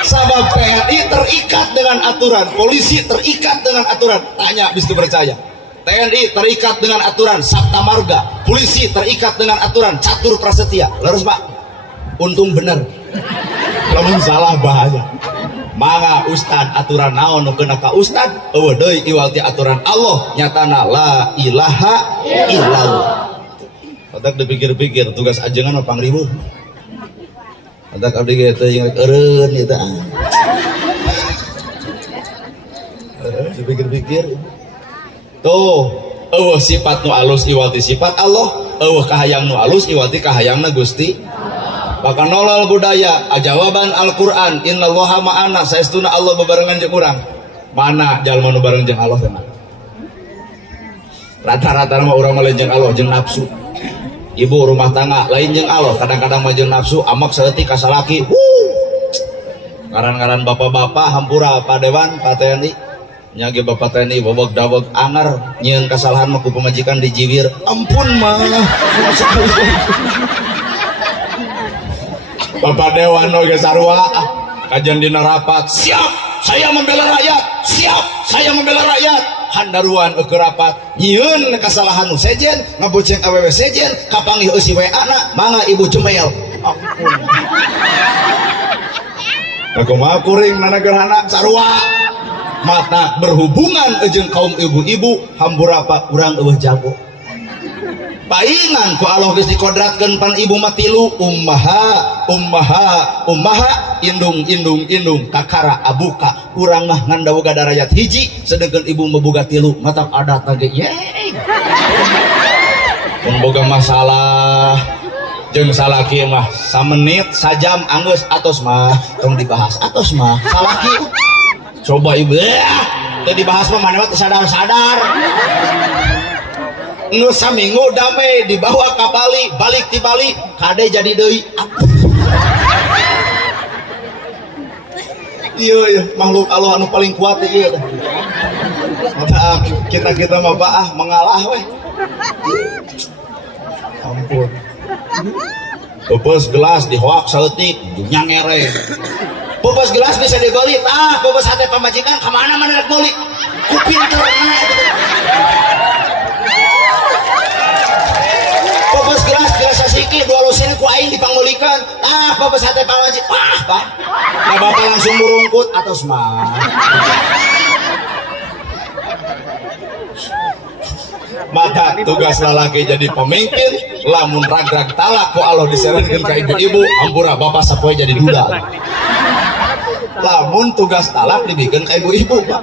sabab TNI terikat dengan aturan polisi terikat dengan aturan tanya bis percaya TNI terikat dengan aturan Sabta Marga polisi terikat dengan aturan Catur Prasetya leres Pak untung bener lamun salah bahaya mangga ustad aturan naon nu keuna ka ustad eueuh deui iwal ti aturan Allah nyatana la ilaha illallah adak dipikir-pikir tugas ajengan mah pangribuh adak abdi ge teh yang eureun eta dipikir-pikir tuh eueuh sifat nu alus iwal ti sifat Allah eueuh kahayang nu alus iwal ti kahayangna Gusti maka nolal budaya jawaban Al-Quran innallaha ma'ana saestuna Allah bebarengan jeung urang mana jalma nu bareng jeung Allah teh rata-rata mah urang mah lain jeung Allah jeung nafsu ibu rumah tangga lain jeung Allah kadang-kadang mah jeung nafsu amak saeutik ka salaki ngaran-ngaran bapak-bapak hampura Pak Dewan Pak TNI nya ge bapak TNI bobog daweg anger nyieun kasalahan mah ku pamajikan dijiwir ampun mah Bapak Dewan oge sarua kajian dina rapat siap saya membela rakyat siap saya membela rakyat handaruan ke rapat nyieun kasalahan nu sejen ngaboceng awewe sejen kapanggih eusi WA-na mangga ibu cemel ampun kumaha kuring nana gerhana sarua mata berhubungan jeung kaum ibu-ibu hambur apa urang eueuh jago paingan ku Allah geus dikodratkeun pan ibu mah tilu ummaha indung kakara abuka urang mah ngan dawa gada rakyat hiji sedengkeun ibu mah boga tilu matak adat ge yeay mun boga masalah jeung salaki mah samenit sajam anggeus atos mah tong dibahas atos mah salaki coba ibu teh dibahas mah maneh teh sadar-sadar nu saminggu damai dibawa ke Bali balik di Bali kade jadi deui iya makhluk Allah anu paling kuat ieu mata kita mah baah mengalah weh ampun pupus gelas dihoak saeutik ujungnya ngere. Pupus gelas bisa dibeli, pupus hate pamajikan kemana mana rek beli ku pinter pupus gelas sasiki dua lusin ku aing dipanggulikeun pupus hate pamajikan Pak nah bapak langsung murungkut atos mah maka tugas lalaki jadi pemimpin lamun ragrag talak ku Allah diserenkeun ka ibu-ibu ampura bapak sapoe jadi duda lamun tugas talak dibikin ka ibu-ibu Pak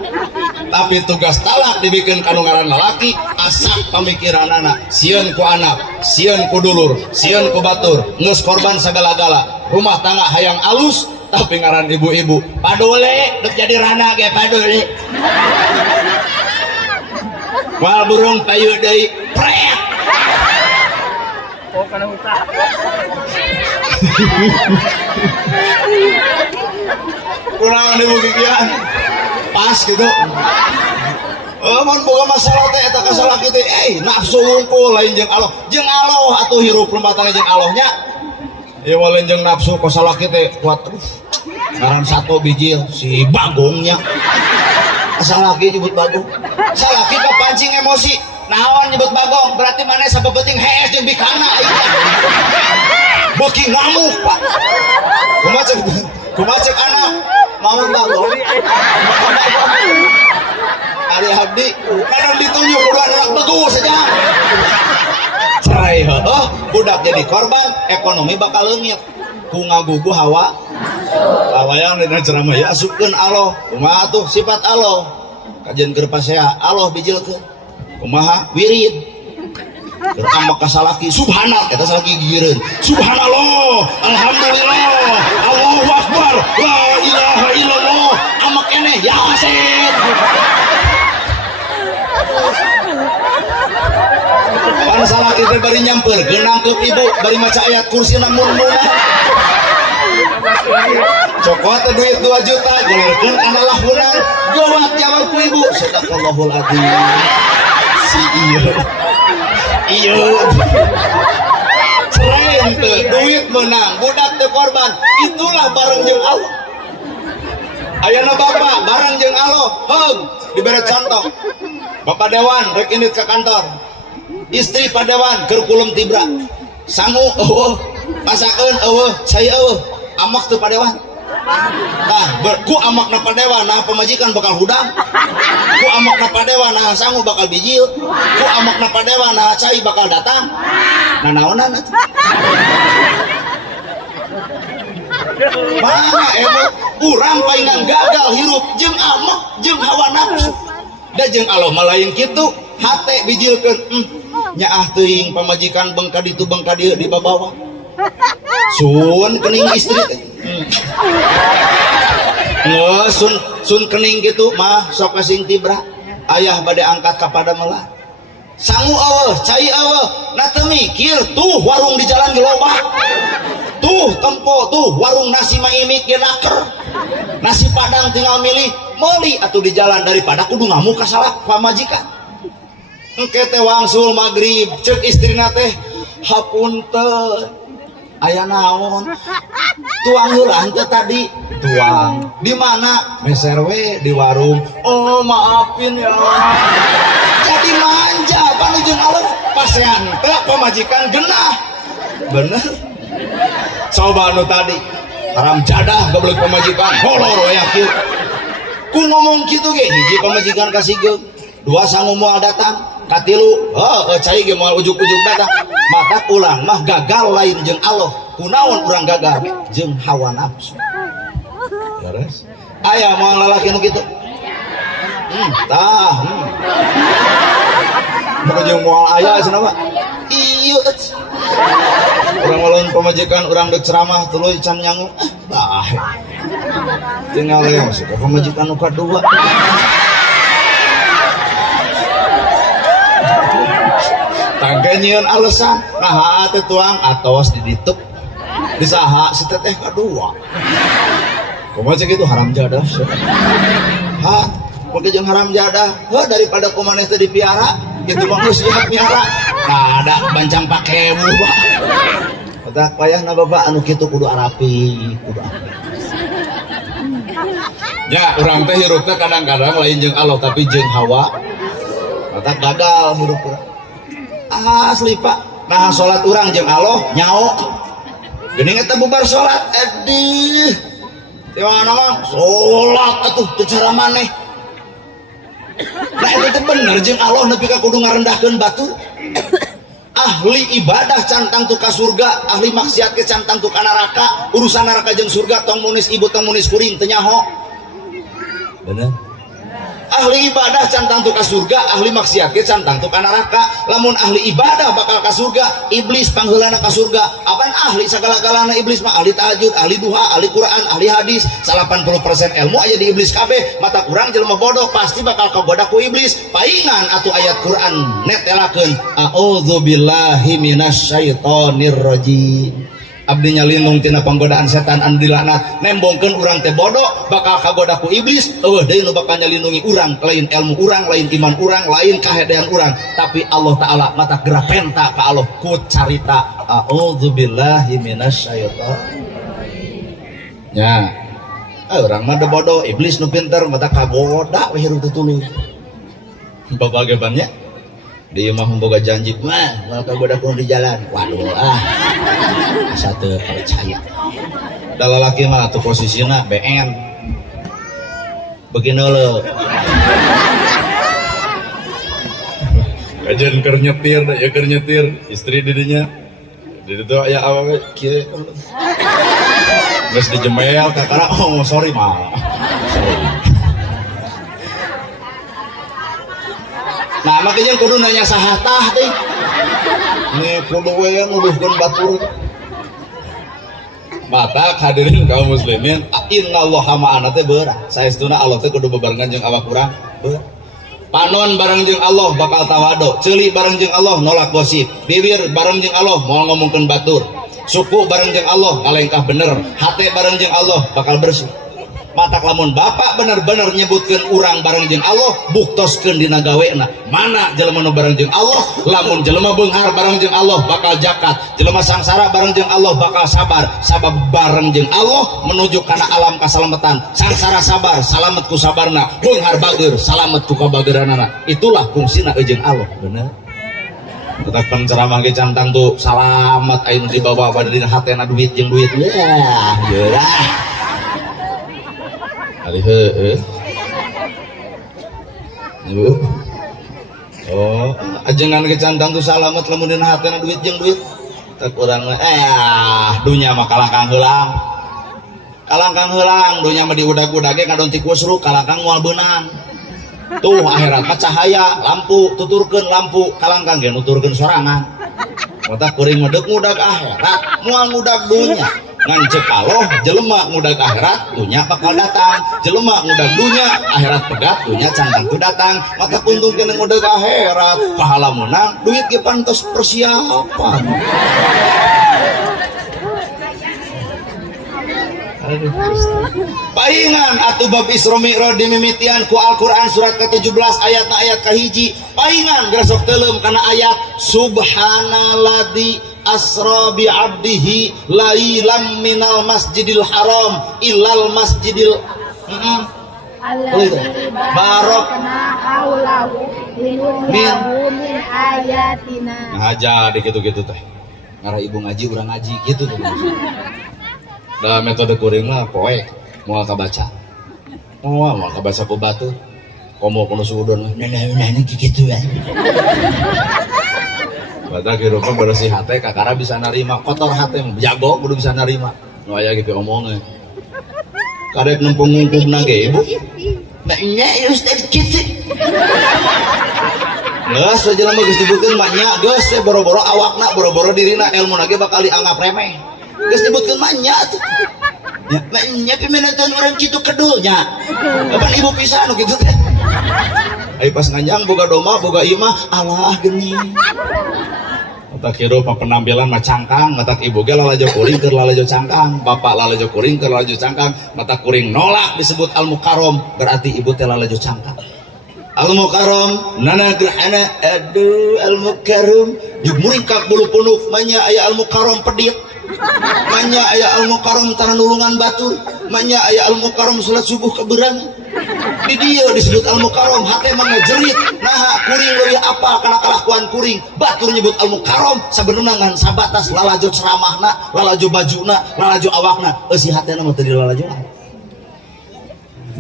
tapi tugas talak dibikin kanu ngaran lalaki asak pamikiranana sieun ku anak sieun ku dulur sieun ku batur geus korban sagala-gala rumah tangga hayang alus tapi ngaran ibu-ibu padule dek jadi rana ge padule wal burung payu deui pret oh kana hutah kurang ibu gigian pas gitu mun boga masalah teh eta kasalah kitu nafsu hungkul lain jeung Allah atuh hirup rumah tangga jeung Allahnya ieu lain jeung nafsu kasalah kitu kuat ngaran satu bijil si bagongnya salaki nyebut bagong salaki kepancing emosi naon nyebut bagong berarti mana sabebeting hees jeung bikana beuki ngamuk Pak kumaha cek anak mawon bagong ari abdi kadang ditunjuk kudu anak begus saja cerai heuh budak jadi korban ekonomi bakal leungit ku ngagugu hawa yang dina ceramah ya asupkeun Allah kumaha tuh sifat Allah kajian keur pasea Allah bijilkeun kumaha wirid amak kasalaki subhanallah eta salaki gigireun subhanallah alhamdulillah Allahu akbar la ilaha illallah amak keneh yasin pan salaki teh bari nyamper geunang ke ibu bari maca ayat kursi namun cokot duit 2 juta gulirkeun kana lahunan gowat jawab ku ibu sadaqallahul adzim si iya seren teu duit menang budak teu korban itulah bareng jeung Allah ayeuna bapak bareng jeung Allah heung dibere contoh bapak dewan rek indit ke kantor istri padewan keur kulum tibra sangu eueuh pasakeun eueuh cai eueuh amak teu padewan nah ku amak na padewan nah pemajikan bakal hudang ku amak na padewan nah sangu bakal bijil ku amak na padewan nah cai bakal datang nah naonan mana emang urang palingan gagal hirup jeung amak jeung hawa nafsu da jeung Allah malain kitu hate bijilkeun nyaah teuing pamajikan bengka ditu bengka dieu di babawa sun kening istri sun kening gitu mah sok kasing tibra ayah bade angkat kepada melah sangu eueuh cai eueuh na teu mikir tuh warung di jalan geloba tuh tempo tuh warung nasi maimik ge naker nasi padang tinggal milih meuli atuh di jalan daripada kudu ngamuk ka salah pamajikan engke teh wangsul magrib ceuk istrina teh hapunten aya naon tuang heula teh tadi tuang di mana meser we di warung oh maafin ya jadi manja panujeun Allah pasean teh pamajikan genah bener coba anu tadi haram jadah goblok pamajikan holor we kieu ku ngomong kitu ge hiji pamajikan kasihgeun dua sangu moal datang katilu cai ge moal ujuk-ujuk datang mata ulang mah gagal lain jeung Allah kunaon urang gagal jeung hawa nafsu beres aya moal lalaki nu kitu tah jeung moal aya cenah mah ieu urang lain pamajikan urang deuk ceramah tuluy can nyangu bae tinggal yang suka pamajikan nu kadua tangke nyieun alasan nah teh tuang atos didituk disaha si teteh kadua kumaha cek itu haram jadah mungkin jeung haram jadah daripada kumaneh teh dipiara kitu mah geus siap miara nah ada bancang pakewu Mata payahna bapak anu kitu kudu arapi, kudu arapi. Ya, urang teh hirup teh kadang-kadang lain jeung Allah tapi jeung hawa. Mata gagal hirup urang. Asli Pak. Nah salat urang jeung Allah nyao. Geuning eta bubar salat, aduh. Di mana mah salat atuh teu cara maneh. Nah itu bener jeung Allah nepi ka kudu ngarendahkeun batur. Ahli ibadah cantang tu ka surga, ahli maksiat ke cantang tu ka neraka. Urusan neraka jeung surga tong munis ibu tong munis kuring teu nyaho. Bener. Ahli ibadah cantang tu ka surga, ahli maksiat ke cantang tu ka neraka. Lamun ahli ibadah bakal ka surga, iblis pangheulana ka surga. Apaan ahli sagala-galana iblis mah ahli tahajud, ahli duha, ahli Quran, ahli hadis. 80% ilmu aya di iblis kabeh. Mata kurang jelema bodoh pasti bakal kagoda ku iblis. Paingan atuh ayat Quran netelakeun a'udzubillahi minasyaitonir rajim. Abdi nyalindung tina panggodaan setan anu dilaknat. Nembongkeun urang teh bodoh bakal kagoda ku iblis. Eueuh deui nu bakal nyalindungi urang, lain ilmu urang, lain iman urang, lain kahedean urang, tapi Allah taala mata gerak penta ka Allah ku carita a'udzubillahi minasyaitonir. Ya. Urang mah bodoh, iblis nu pinter mata kagoda we hirup teh tuluy. Babagabannya dia mah memboga janji mah mau kagoda kuno di jalan. Waduh asa teu percaya. Da lalaki mah atuh posisina BN. Begini lo. Kajian keur nyetir da ya keur nyetir istri didinya. Di ditu aya awewe kieu. Geus dijemel kakara oh sorry mah. Nah makanya kudu nanya sahatah teh. Ini kudu we nuduhkeun batur. Mata hadirin kaum muslimin, innallaha ma'ana teh beurah. Saestuna Allah teh kudu bebarengan jeung awak urang. Panon bareng jeung Allah bakal tawado, ceuli bareng jeung Allah nolak gosip, bibir bareng jeung Allah moal ngomongkeun batur, suku bareng jeung Allah ngalengkah bener, hate bareng jeung Allah bakal bersih. Matak lamun bapak bener-bener nyebutkeun urang bareng jeung Allah buktoskeun dina gawena. Mana jelema nu bareng jeung Allah? Lamun jelema beunghar bareng jeung Allah bakal zakat, jelema sangsara bareng jeung Allah bakal sabar. Sabab bareng jeung Allah menuju kana alam kasalamatan. Sangsara sabar, salamet ku sabarna. Beunghar bageur, salamet ku kabageuranana. Itulah fungsina jeung Allah. Bener. Tetap penceramah ge cantang tuh salamet ayeuna dibawa badina hatena duit jeung duit. Yah, geurah. Ali heueuh. Ibu. Oh, ajengan ke cantang tuh salamet lamun dina hatena duit jeung duit. Tak urang mah dunya mah kalangkang heulang. Kalangkang heulang, dunya mah diudag-udag ge ngadon ti kusruk, kalangkang moal beunang. Tuh akhirat mah cahaya, lampu tuturkeun lampu, kalangkang ge nuturkeun sorangan. Mata kuring medek ngudag akhirat, moal ngudag dunya. Ngancek Allah jelema ngudag akhirat dunya bakal datang, jelema ngudag dunya akhirat pegat dunya cantang tu datang. Mata untung kena ngudag akhirat pahala menang duit ge pantos persiapan. Paingan atuh bab Isra Mi'raj dimimitian ku Al-Qur'an surat ke-17 ayatna ayat kahiji. Paingan grasok teuleum kana ayat subhanalladzi asra bi 'abdihi lailam minal masjidil haram ilal masjidil barok min ayatina. Ngajar gitu-gitu teh. Ngarah ibu ngaji urang ngaji gitu tuh. Da metode kuring mah poe moal kabaca. Moal kabaca ku batu. Komo kuno suudon nah kitu ya. Bata kirupa bersih hate kakara bisa narima, kotor hate jago kudu bisa narima. Nu aya gitu omongna. Karek nempung ngungkubna ge ibu. Nah nya ustaz kitu. Geus jelema geus dibukeun mah nya, geus teh boro-boro awakna, boro-boro dirina ilmuna ge bakal dianggap remeh. Geus dibukeun mah nya atuh. Nya pimeneutan urang kitu kedulnya. Kapan ibu pisan nu kitu teh. Ai pas nganjang boga doma, boga ieu mah Allah geuning. Matak hirup penampilan mah cangkang, matak ibu ge lalajo kuring keur lalajo cangkang, bapak lalajo kuring keur lalajo cangkang, matak kuring nolak disebut al-mukarram, berarti ibu teh lalajo cangkang. Al-mukarram nana gerhana aduh al-mukarram jug muring kak bulu punuk manya aya al-mukarram pedit. Manya aya Al Mukarram tanah nulungan batur, manya aya Al Mukarram salat subuh keberang. Di dia disebut Al Mukarram, hate mangga jerit. Nah, kuring leuwih apal kana kalakuan kuring. Batur nyebut Al Mukarram sabenerna ngan sabatas lalajo ceramahna, lalajo bajuna, lalajo awakna. Si hatena mah teu lalajo.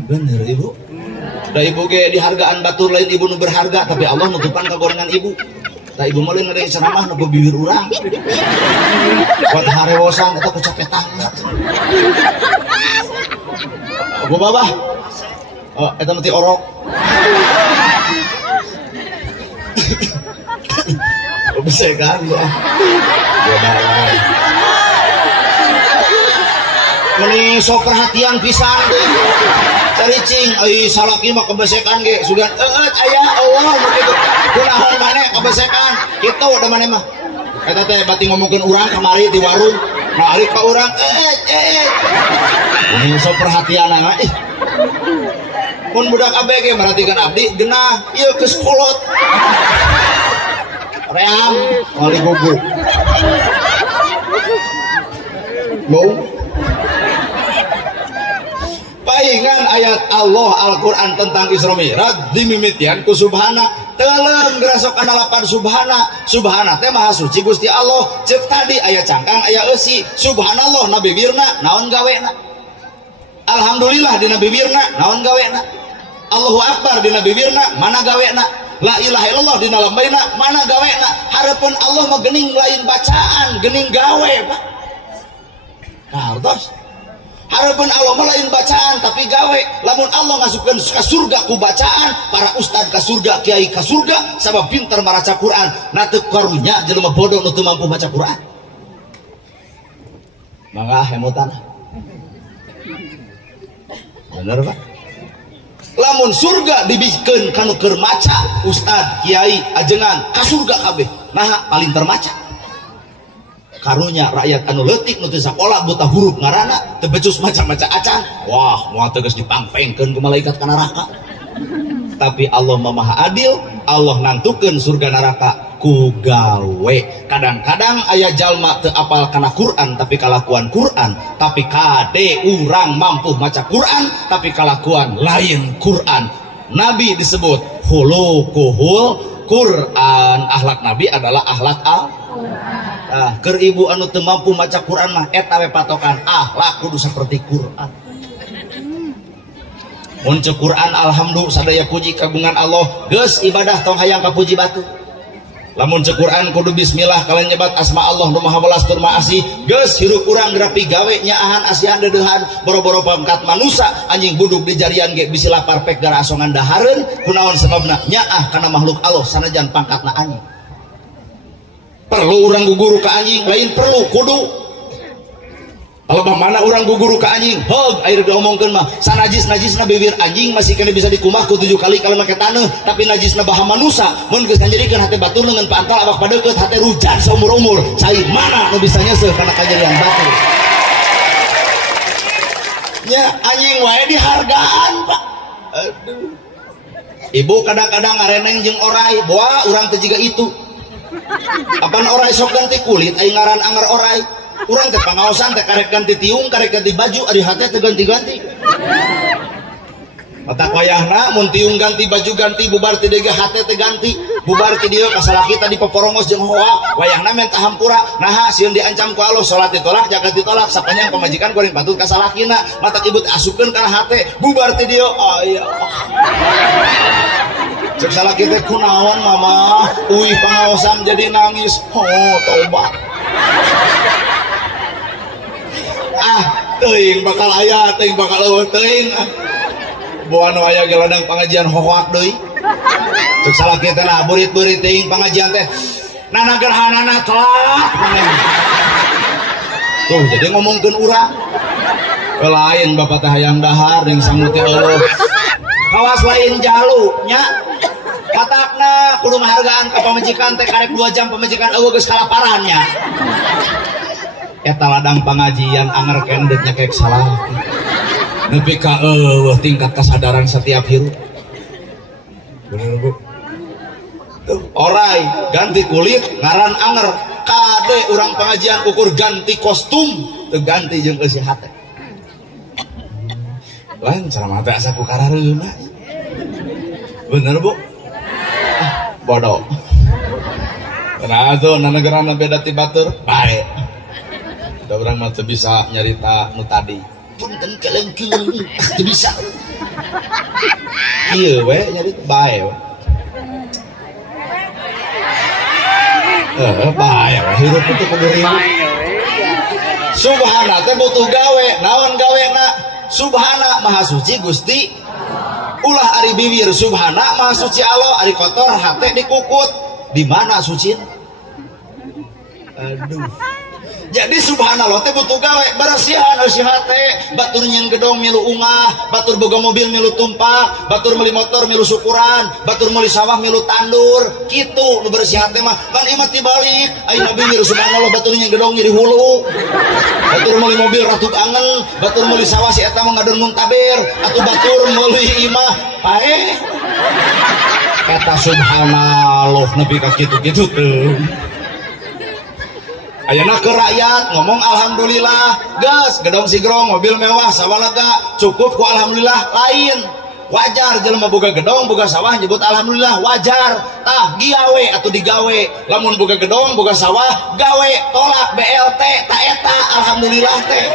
Bener ibu. Da ibu ge dihargaan batur lain ibu nu berharga, tapi Allah nutupan kagorengan ibu. Da ibu mah lain ada ceramah nu bibir urang. Buat harewosan eta kecapetan. Aku babah. Oh, eta mati orok. Bisa kan ya. Meni sok perhatian pisan deh. Caricing euy salaki mah kebesekan ge sugan aya Allah begitu. Kunaon maneh kebesekan? Kitu da maneh mah. Eta teh bati ngomongkeun urang kamari di warung. Nah, ari ka urang Meni sok perhatian mah mun budak ABG merhatikan abdi genah ieu geus kolot ream wali gogo mau paingan ayat Allah Al-Quran tentang Isra Mi'raj dimimitian ku subhana teuleum gerasok kana lapan subhana teh maha suci Gusti Allah ceuk tadi aya cangkang aya eusi subhanallah na bibirna naon gawena alhamdulillah dina bibirna naon gawena Allahu Akbar dina bibirna mana gawena la ilaha illallah dina lambaina mana gawena hareupeun Allah mah geuning lain bacaan geuning gawe Pak hartos hareupeun Allah mah lain bacaan tapi gawe lamun Allah ngasupkeun ka surga ku bacaan para ustad ka surga kiai ka surga sabab pinter maraca Quran na teu karunya jelema bodoh nu teu mampu maca Quran mangga hemutan bener Pak lamun surga dibikeun kanu keur maca ustad kiai ajengan ka surga kabeh nah paling termaca karunya rakyat anu leutik nu teu sakola buta huruf ngaranna teu becus maca-maca acan wah moal tegas dipangpengkeun ku malaikat ka neraka tapi Allah maha adil Allah nantukeun surga neraka ku gawe kadang-kadang aya jalma teu apal kana Quran tapi kalakuan Quran tapi kade urang mampu maca Quran tapi kalakuan lain Quran Nabi disebut hulukuhul Quran akhlak Nabi adalah akhlak Al-Quran keur ibu anu teu mampu maca Quran mah eta we patokan akhlak kudu saperti Quran mun ceu Quran alhamdulillah sadaya puji kagungan Allah geus ibadah tong hayang kapuji batu lamun cek Quran kudu bismillah kalian nyebat asma Allah nu maha welas tur maha asih geus hirup urang grapi gawe nyaahan asihan dedehan boro-boro pangkat manusia anjing buduk di jarian ge bisi lapar pek gara asongan dahareun kunaon sababna nyaah kana makhluk Allah sanajan pangkatna anjing perlu urang guguru ka anjing lain perlu kudu kalau mana orang guguru ke anjing hog air diomongkeun mah sanajis-najisna bibir anjing masih kena bisa dikumah ku 7 kali kalau make taneuh tapi najisna baha manusia mun geus ngajadikeun hate batur leungeun paantal awak padeukeut hate rujan saumur-umur cai mana nu bisa nyeseuh kana kajadian batur nya anjing wae dihargaan Pak aduh ibu kadang-kadang ngareneng jeung orai boa urang teh jiga itu apaan orai sok ganti kulit aing ngaran anger orai urang teh pangaosan teh karek ganti tiung karek ganti baju ari hate teh ganti-ganti mata wayahna mun tiung ganti baju ganti bubar teh dege hate teh ganti bubar ti dieu kasalaki tadi poporongos jeung hoa wayahna men hampura naha sieun diancam ku Allah salat ditolak jagat ditolak sapanyang pamajikan kuring pantun kasalakina mata ibu teh asupkeun kana hate bubar ti dieu aya cek salaki teh kunaon mama uih pangaosan jadi nangis tobat teuing bakal aya teuing bakal eueuh teuing boa nu aya ge ladang pangajian hoak deui cek salaki teh nah burit-burit teuing pangajian teh nana gerhanana kelak tuh jadi ngomongkeun urang lain bapak teh hayang dahar jeung sanguti eueuh kawas lain jalu nya katakna kudu ngahargaan ka pamajikan teh karek 2 jam pamajikan eueuh geus kalaparan nya eta ladang pengajian anger kendetnya kayak salah nepi ka tingkat kesadaran setiap hirup bener Bu orai ganti kulit ngaran anger kade orang pengajian ukur ganti kostum teu ganti jeung eusi hate lain ceramah teh asa ku karareuna bener bu bodoh karena itu negara beda ti batur bae da urang mah teu bisa nyarita nu tadi punten kelengkeung teu bisa ieu we nyarita bae bae hirup itu kudu riuh subhana teh butuh gawe naon gawena subhana maha suci Gusti ulah ari bibir subhana maha suci Allah ari kotor hate dikukut di mana suci aduh jadi subhanallah teh butuh gawe bersihan eusi hate batur nyeun gedong milu ungah batur boga mobil milu tumpah batur meuli motor milu syukuran batur meuli sawah milu tandur kitu nu bersih hate mah kan imah tibalik ayeuna bibir subhanallah batur nyeun gedong nyeri hulu batur meuli mobil ratuk angen batur meuli sawah si eta mah ngadon muntaber atuh batur meuli imah pae kata subhanallah nepi ka kitu-kitu teu ayeuna ke rakyat ngomong alhamdulillah geus gedong sigrong mobil mewah sawalaga cukup ku alhamdulillah lain wajar jelema boga gedong boga sawah nyebut alhamdulillah wajar tah giawe atuh digawe lamun boga gedong boga sawah gawe tolak BLT ta eta alhamdulillah teh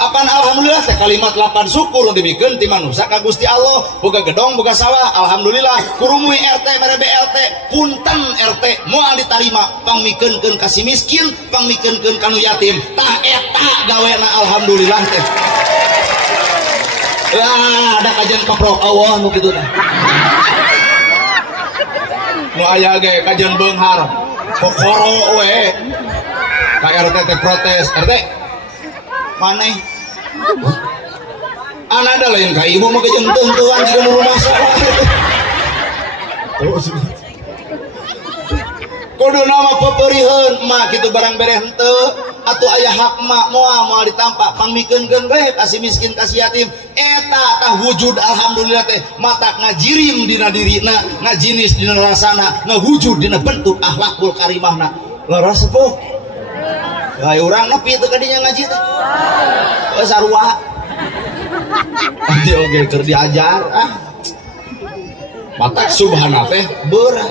apan alhamdulillah teh kalimat 8 syukur dibikeun ti manusia ka Gusti Allah boga gedong boga sawah alhamdulillah kurumui RT mere BLT punten RT moal ditarima pangmikeunkeun ka si miskin pangmikeunkeun ka nu yatim tah eta gawena alhamdulillah teh lah ada kajian kaprok Allah nu kitu teh nu aya ge kajian beunghar kokoro we ka RT teh protes RT maneh anak ada lain ka ibu mah kejeung tentuan jika nu rumah sawah kudu nama peperieun mah kitu barang bere henteu atuh aya hak mak moal ditampa pangmikeunkeun we ka si miskin ka si yatim eta tah wujud alhamdulillah teh matak ngajirim dina dirina ngajinis dina rasana ngawujud dina bentuk akhlakul karimahna leres sepuh hai urang nepi teu kadinya ngaji teh sarua nanti oge keur diajar matak subhana teh beurah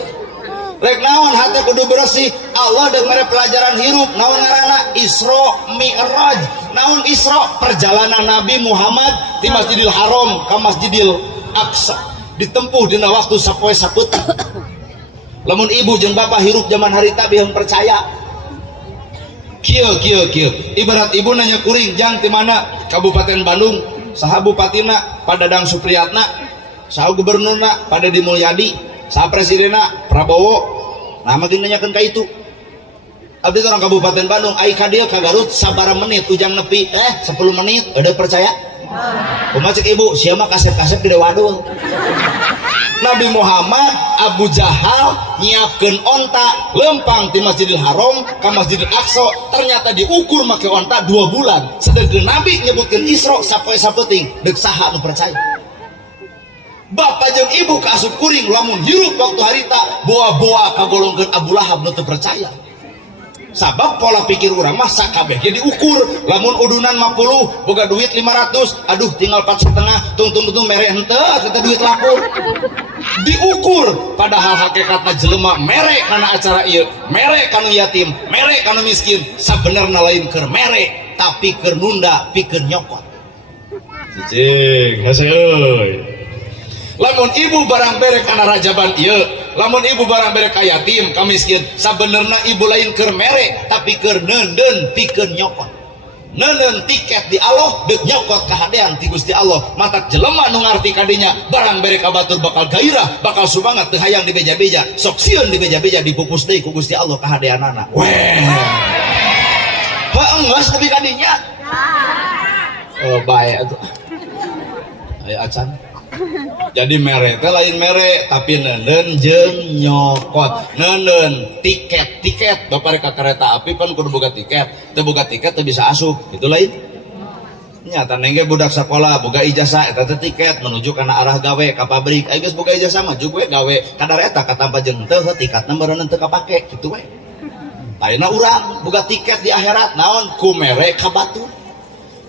rek naon hate kudu bersih Allah deung mere pelajaran hirup naon ngaranna Isra Mi'raj naon Isra perjalanan Nabi Muhammad di Masjidil Haram ka Masjidil Aqsa ditempuh dina waktu sapoe sapeutih lamun ibu jeung bapak hirup zaman harita beuh percaya kieu ibarat ibu nanya kuring jang ti mana Kabupaten Bandung saha bupatina Pak Dadang Supriyatna saha gubernurna Pak Deddy Mulyadi saha presidenna Prabowo nama geus nanyakeun ka itu abdi orang Kabupaten Bandung ai ka dieu ka Garut sabaraha menit ujang nepi 10 menit eueuh percaya kumaha cek ibu sia mah kasep-kasep gede wadul Nabi Muhammad Abu Jahal nyiapkeun onta lempang ti Masjidil Haram ka Masjidil Aqsa ternyata diukur make onta 2 bulan sedangkan Nabi nyebutkeun Isra sapoe sapeting deuk saha nu percaya bapak jeung ibu kaasup kuring lamun hirup waktu harita boa-boa kagolongkeun Abu Lahab nu teu percaya sabab pola pikir urang mah sakabeh ge diukur lamun udunan 50 boga duit 500 aduh tinggal 4,5 tung mere henteu kita duit lapur diukur padahal hakikatna jelema mere kana acara ieu mere kanu yatim mere kanu miskin sabenerna lain keur mere tapi keur nunda pikeun nyokot cicing hese euy lamun ibu barang bere kana rajaban ieu lamun ibu barang bere ka yatim ka miskin sabenerna ibu lain keur mere tapi keur neuneun pikeun nyokot neuneun tiket di Allah deuk nyokot kahadean ti Gusti Allah matak jelema nu ngarti kadinya barang bere ka batur bakal gairah bakal sumangat teu hayang dibeja-beja sok sieun dibeja-beja dipupus deui ku Gusti Allah kahadeanana weh geus nepi kadinya oh bae atuh aya acan jadi mere teh lain mere tapi neuneun jeung nyokot neuneun tiket bapak rek ka kereta api pan kudu boga tiket teu boga tiket teu bisa asup itu lain nya taneng ge budak sakola boga ijazah eta teh tiket menuju kana arah gawe ka pabrik aya geus boga ijazah mah juga gawe kadar eta katampa jeung teu tikatna meureun teu kapake kitu we ayeuna urang boga tiket di akhirat naon ku mere ka batu.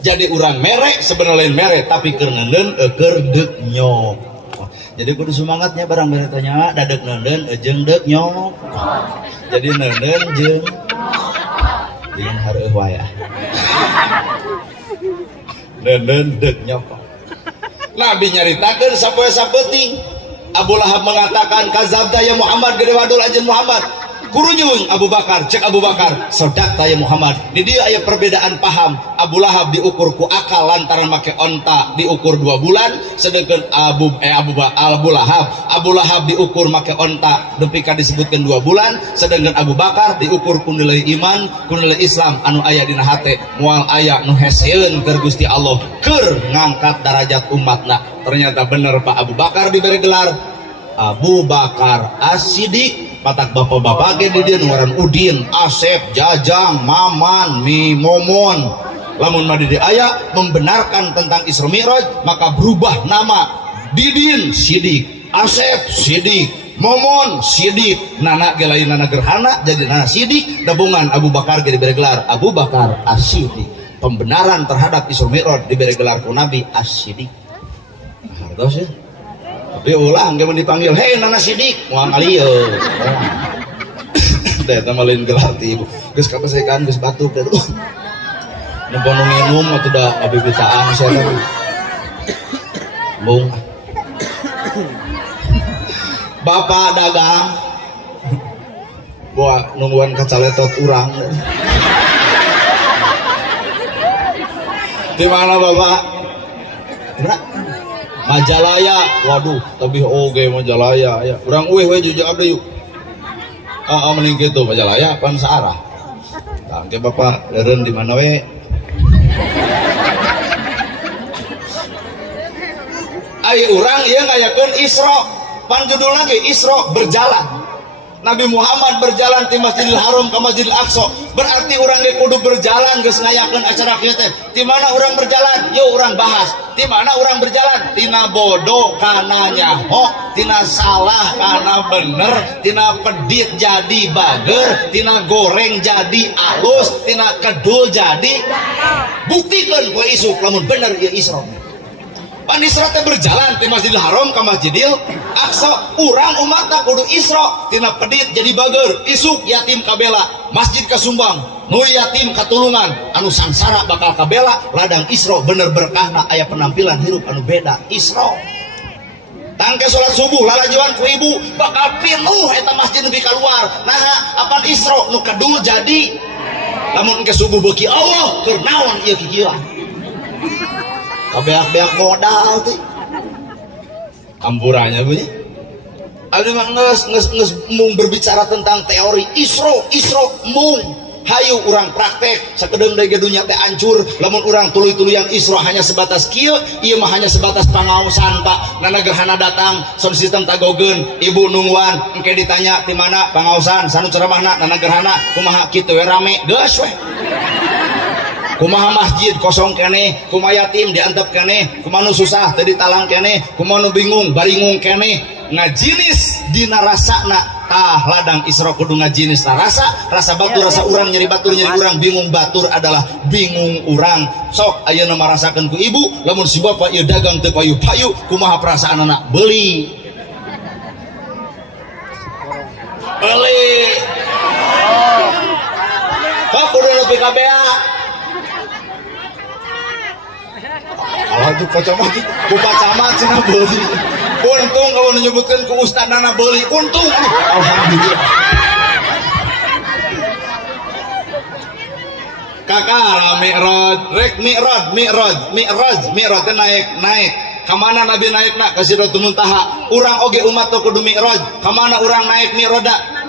Jadi urang mere sebenarnya lain mere tapi keur ngeundeun keur deuk nyok. Jadi kudu semangatnya barang mere tanya dadek ngeundeun jeung deuk nyok. Jadi ngeundeun jeung jeung hareuh wae. Ngeundeun deuk nyok. Nabi nyaritakeun sapoe sapeting Abu Lahab mengatakan kazabta ya Muhammad gede wadul ajen Muhammad kurunyung Abu Bakar cek Abu Bakar sodakta ya Muhammad. Di dia aya perbedaan paham. Abu Lahab diukur ku akal lantaran make onta diukur 2 bulan sedangkan Abu Lahab diukur make onta depika disebutkan 2 bulan sedangkan Abu Bakar diukur ku nilai iman ku nilai Islam anu aya dina hate moal aya nu heseun keur Gusti Allah keur ngangkat derajat umatna. Ternyata bener Pak Abu Bakar diberi gelar Abu Bakar As-Siddiq. Patak bapak-bapak ge di dieu ngaran Udin, Asep, Jajang, Maman, Momon. Lamun mah di dieu aya membenarkan tentang Isra Mi'raj maka berubah nama Didin Siddiq, Asep Siddiq, Momon Siddiq. Nana ge lainna gerhana jadi nana Siddiq gabungan Abu Bakar ge diberi gelar Abu Bakar As-Siddiq. Pembenaran terhadap Isra Mi'raj diberi gelar ku Nabi As-Siddiq. Hartos ya. Tapi ulang dia dipanggil, hei nana Siddiq, uang alieu. Teh teh malin gelar ti ibu. Geus kapesekan geus batuk teh. Numpang minum atuh da abi bitaan saya teh. Bung. Bapak dagang. Buat nungguan kacaletot urang. Di mana Bapak? Enggak. Majalaya, waduh, tapi oge Majalaya ya. Urang we jujur abdi yuk. Mending kitu Majalaya pan saarah. Tah ke Bapak leureun di mana we? Ai urang ieu ngayakeun Isra. Pan judulna ge Isra berjalan. Nabi Muhammad berjalan di Masjidil Haram ke Masjidil Aqsa. Berarti orang ge kudu berjalan geus ngayakeun acara kieu teh. Di mana orang berjalan? Yuk orang bahas. Di mana orang berjalan? Tina bodoh kana nyaho, tina salah kana bener, tina pedit jadi bager, tina goreng jadi alus, tina kedul jadi. Buktikeun poe isuk lamun bener ieu Isra. Pan Isra teh berjalan di Masjidil Haram ke Masjidil Aqsa. Urang umatna kudu Isra tina pedit jadi bager, isuk yatim kabela, masjid kasumbang, nu yatim katulungan, anu sangsara bakal kabela. Ladang Isra bener berkahna aya penampilan hirup anu beda Isra. Tangke salat subuh lalajuan ku ibu bakal pinuh eta masjid nepi keluar. Nah apan Isra nu kedul jadi lamun ke subuh beuki Allah keur naon ieu kieu. Kabeak-beak modal teh. Ampurannya bunyi. Abdi mah geus mung berbicara tentang teori Isra mung. Hayu urang praktek sakedeung deui dunya teh hancur lamun urang tuluy-tuluyan Isra hanya sebatas kieu, ieu mah hanya sebatas pangaosan Pak. Nana gerhana datang sound system tagogeun, ibu nungguan engke ditanya di mana pangaosan, sanu ceramahna nana gerhana kumaha kitu we rame geus we. Kumaha masjid kosong kene, kumaha yatim diantep kene, kumaha nu susah teu ditalang kene, kumaha nu bingung baringung kene. Ngajinis dina rasana tah ladang Isra kudu ngajinis rasa batur rasa urang nyeri batur nyeri urang bingung batur adalah bingung urang. Sok ayeuna marasakeun ku ibu lamun si bapak ieu dagang teu payu-payu kumaha perasaan anak beli kok kudu nepi ka bea. Allah itu pacamat cina beli. Untung kalau menyebutkan ke ustad nana beli. Untung. Alhamdulillah. Kakak Mi'raj naik. Kamana Nabi naik nak ke Sidratul Muntaha. Urang oge umat kudu Mi'raj. Kamana urang naik Mi'raj?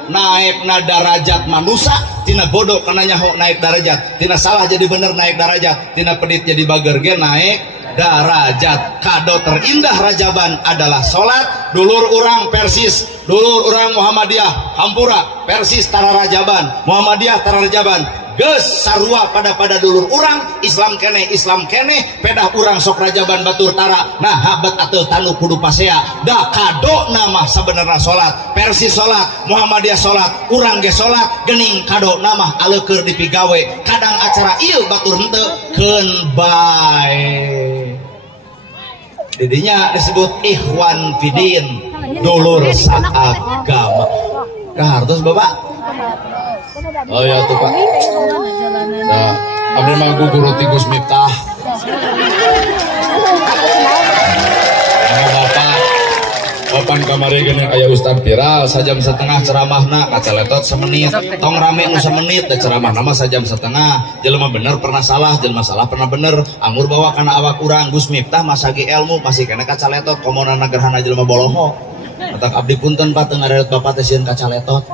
Naik na derajat manusia. Tina bodoh kana nyaho naik derajat. Tina salah jadi bener naik derajat. Tina pedit jadi bager ge naik derajat. Kado terindah Rajaban adalah sholat. Dulur orang Persis, dulur orang Muhammadiyah Hampura, Persis tara Rajaban, Muhammadiyah tara Rajaban. geus sarua pada dulur urang Islam kene pedah urang sok rajaban batur tara nah habat atau tanu kudu pasea da kado nama sabenerna salat Persis salat Muhammadiyah salat urang ge salat gening kado nama aleukeur dipigawe kadang acara ieu batur henteu keun bae didinya disebut ikhwan fidin dulur saagama kahartos bapak. Oh ya tuh Pak. Nah, abdi mah guru Tigus Miftah. Bapak, papan kamari geuning aya Ustad viral sajam setengah ceramahna kacaletot semenit. Tong rame nu semenit da ceramahna mah sajam setengah. Jelema bener pernah salah, jelema salah pernah bener. Anggur bawa kana awak urang Gus Miftah masagi ilmu masih kena kacaletot komonana gerhana jelema boloho. Matak abdi punten Pak teu ngareut bapak teh sieun kacaletot.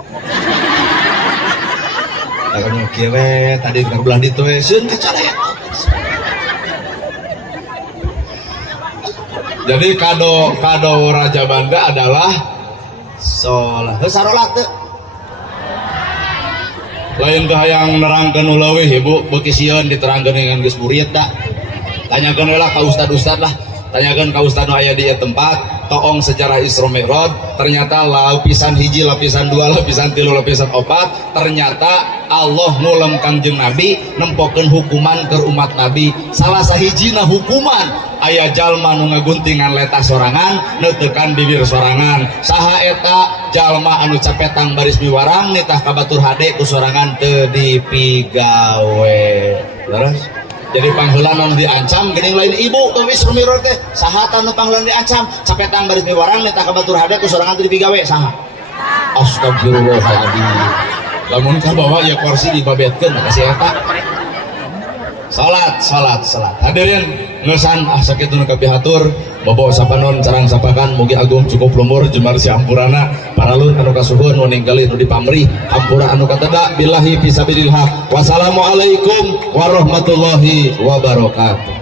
Kamu kira tadi terbelah di tuh sun kacaletot. Jadi kado Raja Banda adalah sholat. Sarolat tuh. Lain kahayang nerangkeun ulawih ibu beuki sieun diterangkeun dengan geus murid da. Tanyakeun lah ka ustad-ustad lah. Tanyakeun ka ustad nu aya di tempat. Toong sejarah Isra Mi'raj ternyata lapisan hiji, lapisan dua, lapisan tilu, lapisan opat ternyata Allah ngulem Kangjeng Nabi nempokeun hukuman ke umat Nabi salah sahijina hukuman aya jalma nu ngaguntingan letah sorangan neutekan bibir sorangan saha eta jalma anu capetang baris miwarang nitah ka batur hade ku sorangan teu dipigawe terus jadi pangheula nu diancam geuning lain ibu tuh Isra Mi'raj teh saha tanu pangheula diancam capetan baris miwarang nitah ka batur hade ku sorangan teu dipigawe saha astagfirullahaladzim lamun ka bawa ya kursi dibabetkeun kasih eta salat hadirin ngeusan sakitu nu kapihatur bobo sapanon carang sapakan mugi agung cukup lumur jemar si hampurana paralun anu kasuhun nu ninggali nu dipamrih hampura anu kateda billahi fisabilillah wassalamualaikum warahmatullahi wabarakatuh.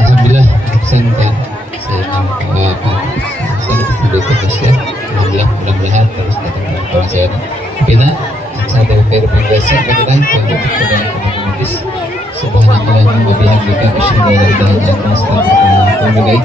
Alhamdulillah saya sudah terus ya. Mudah-mudahan terus datang pengajian kita saya berpengalaman dengan medis subhanallah wa bihamdihi asyhadu an la ilaha illa anta astaghfiruka wa atubu ilaik.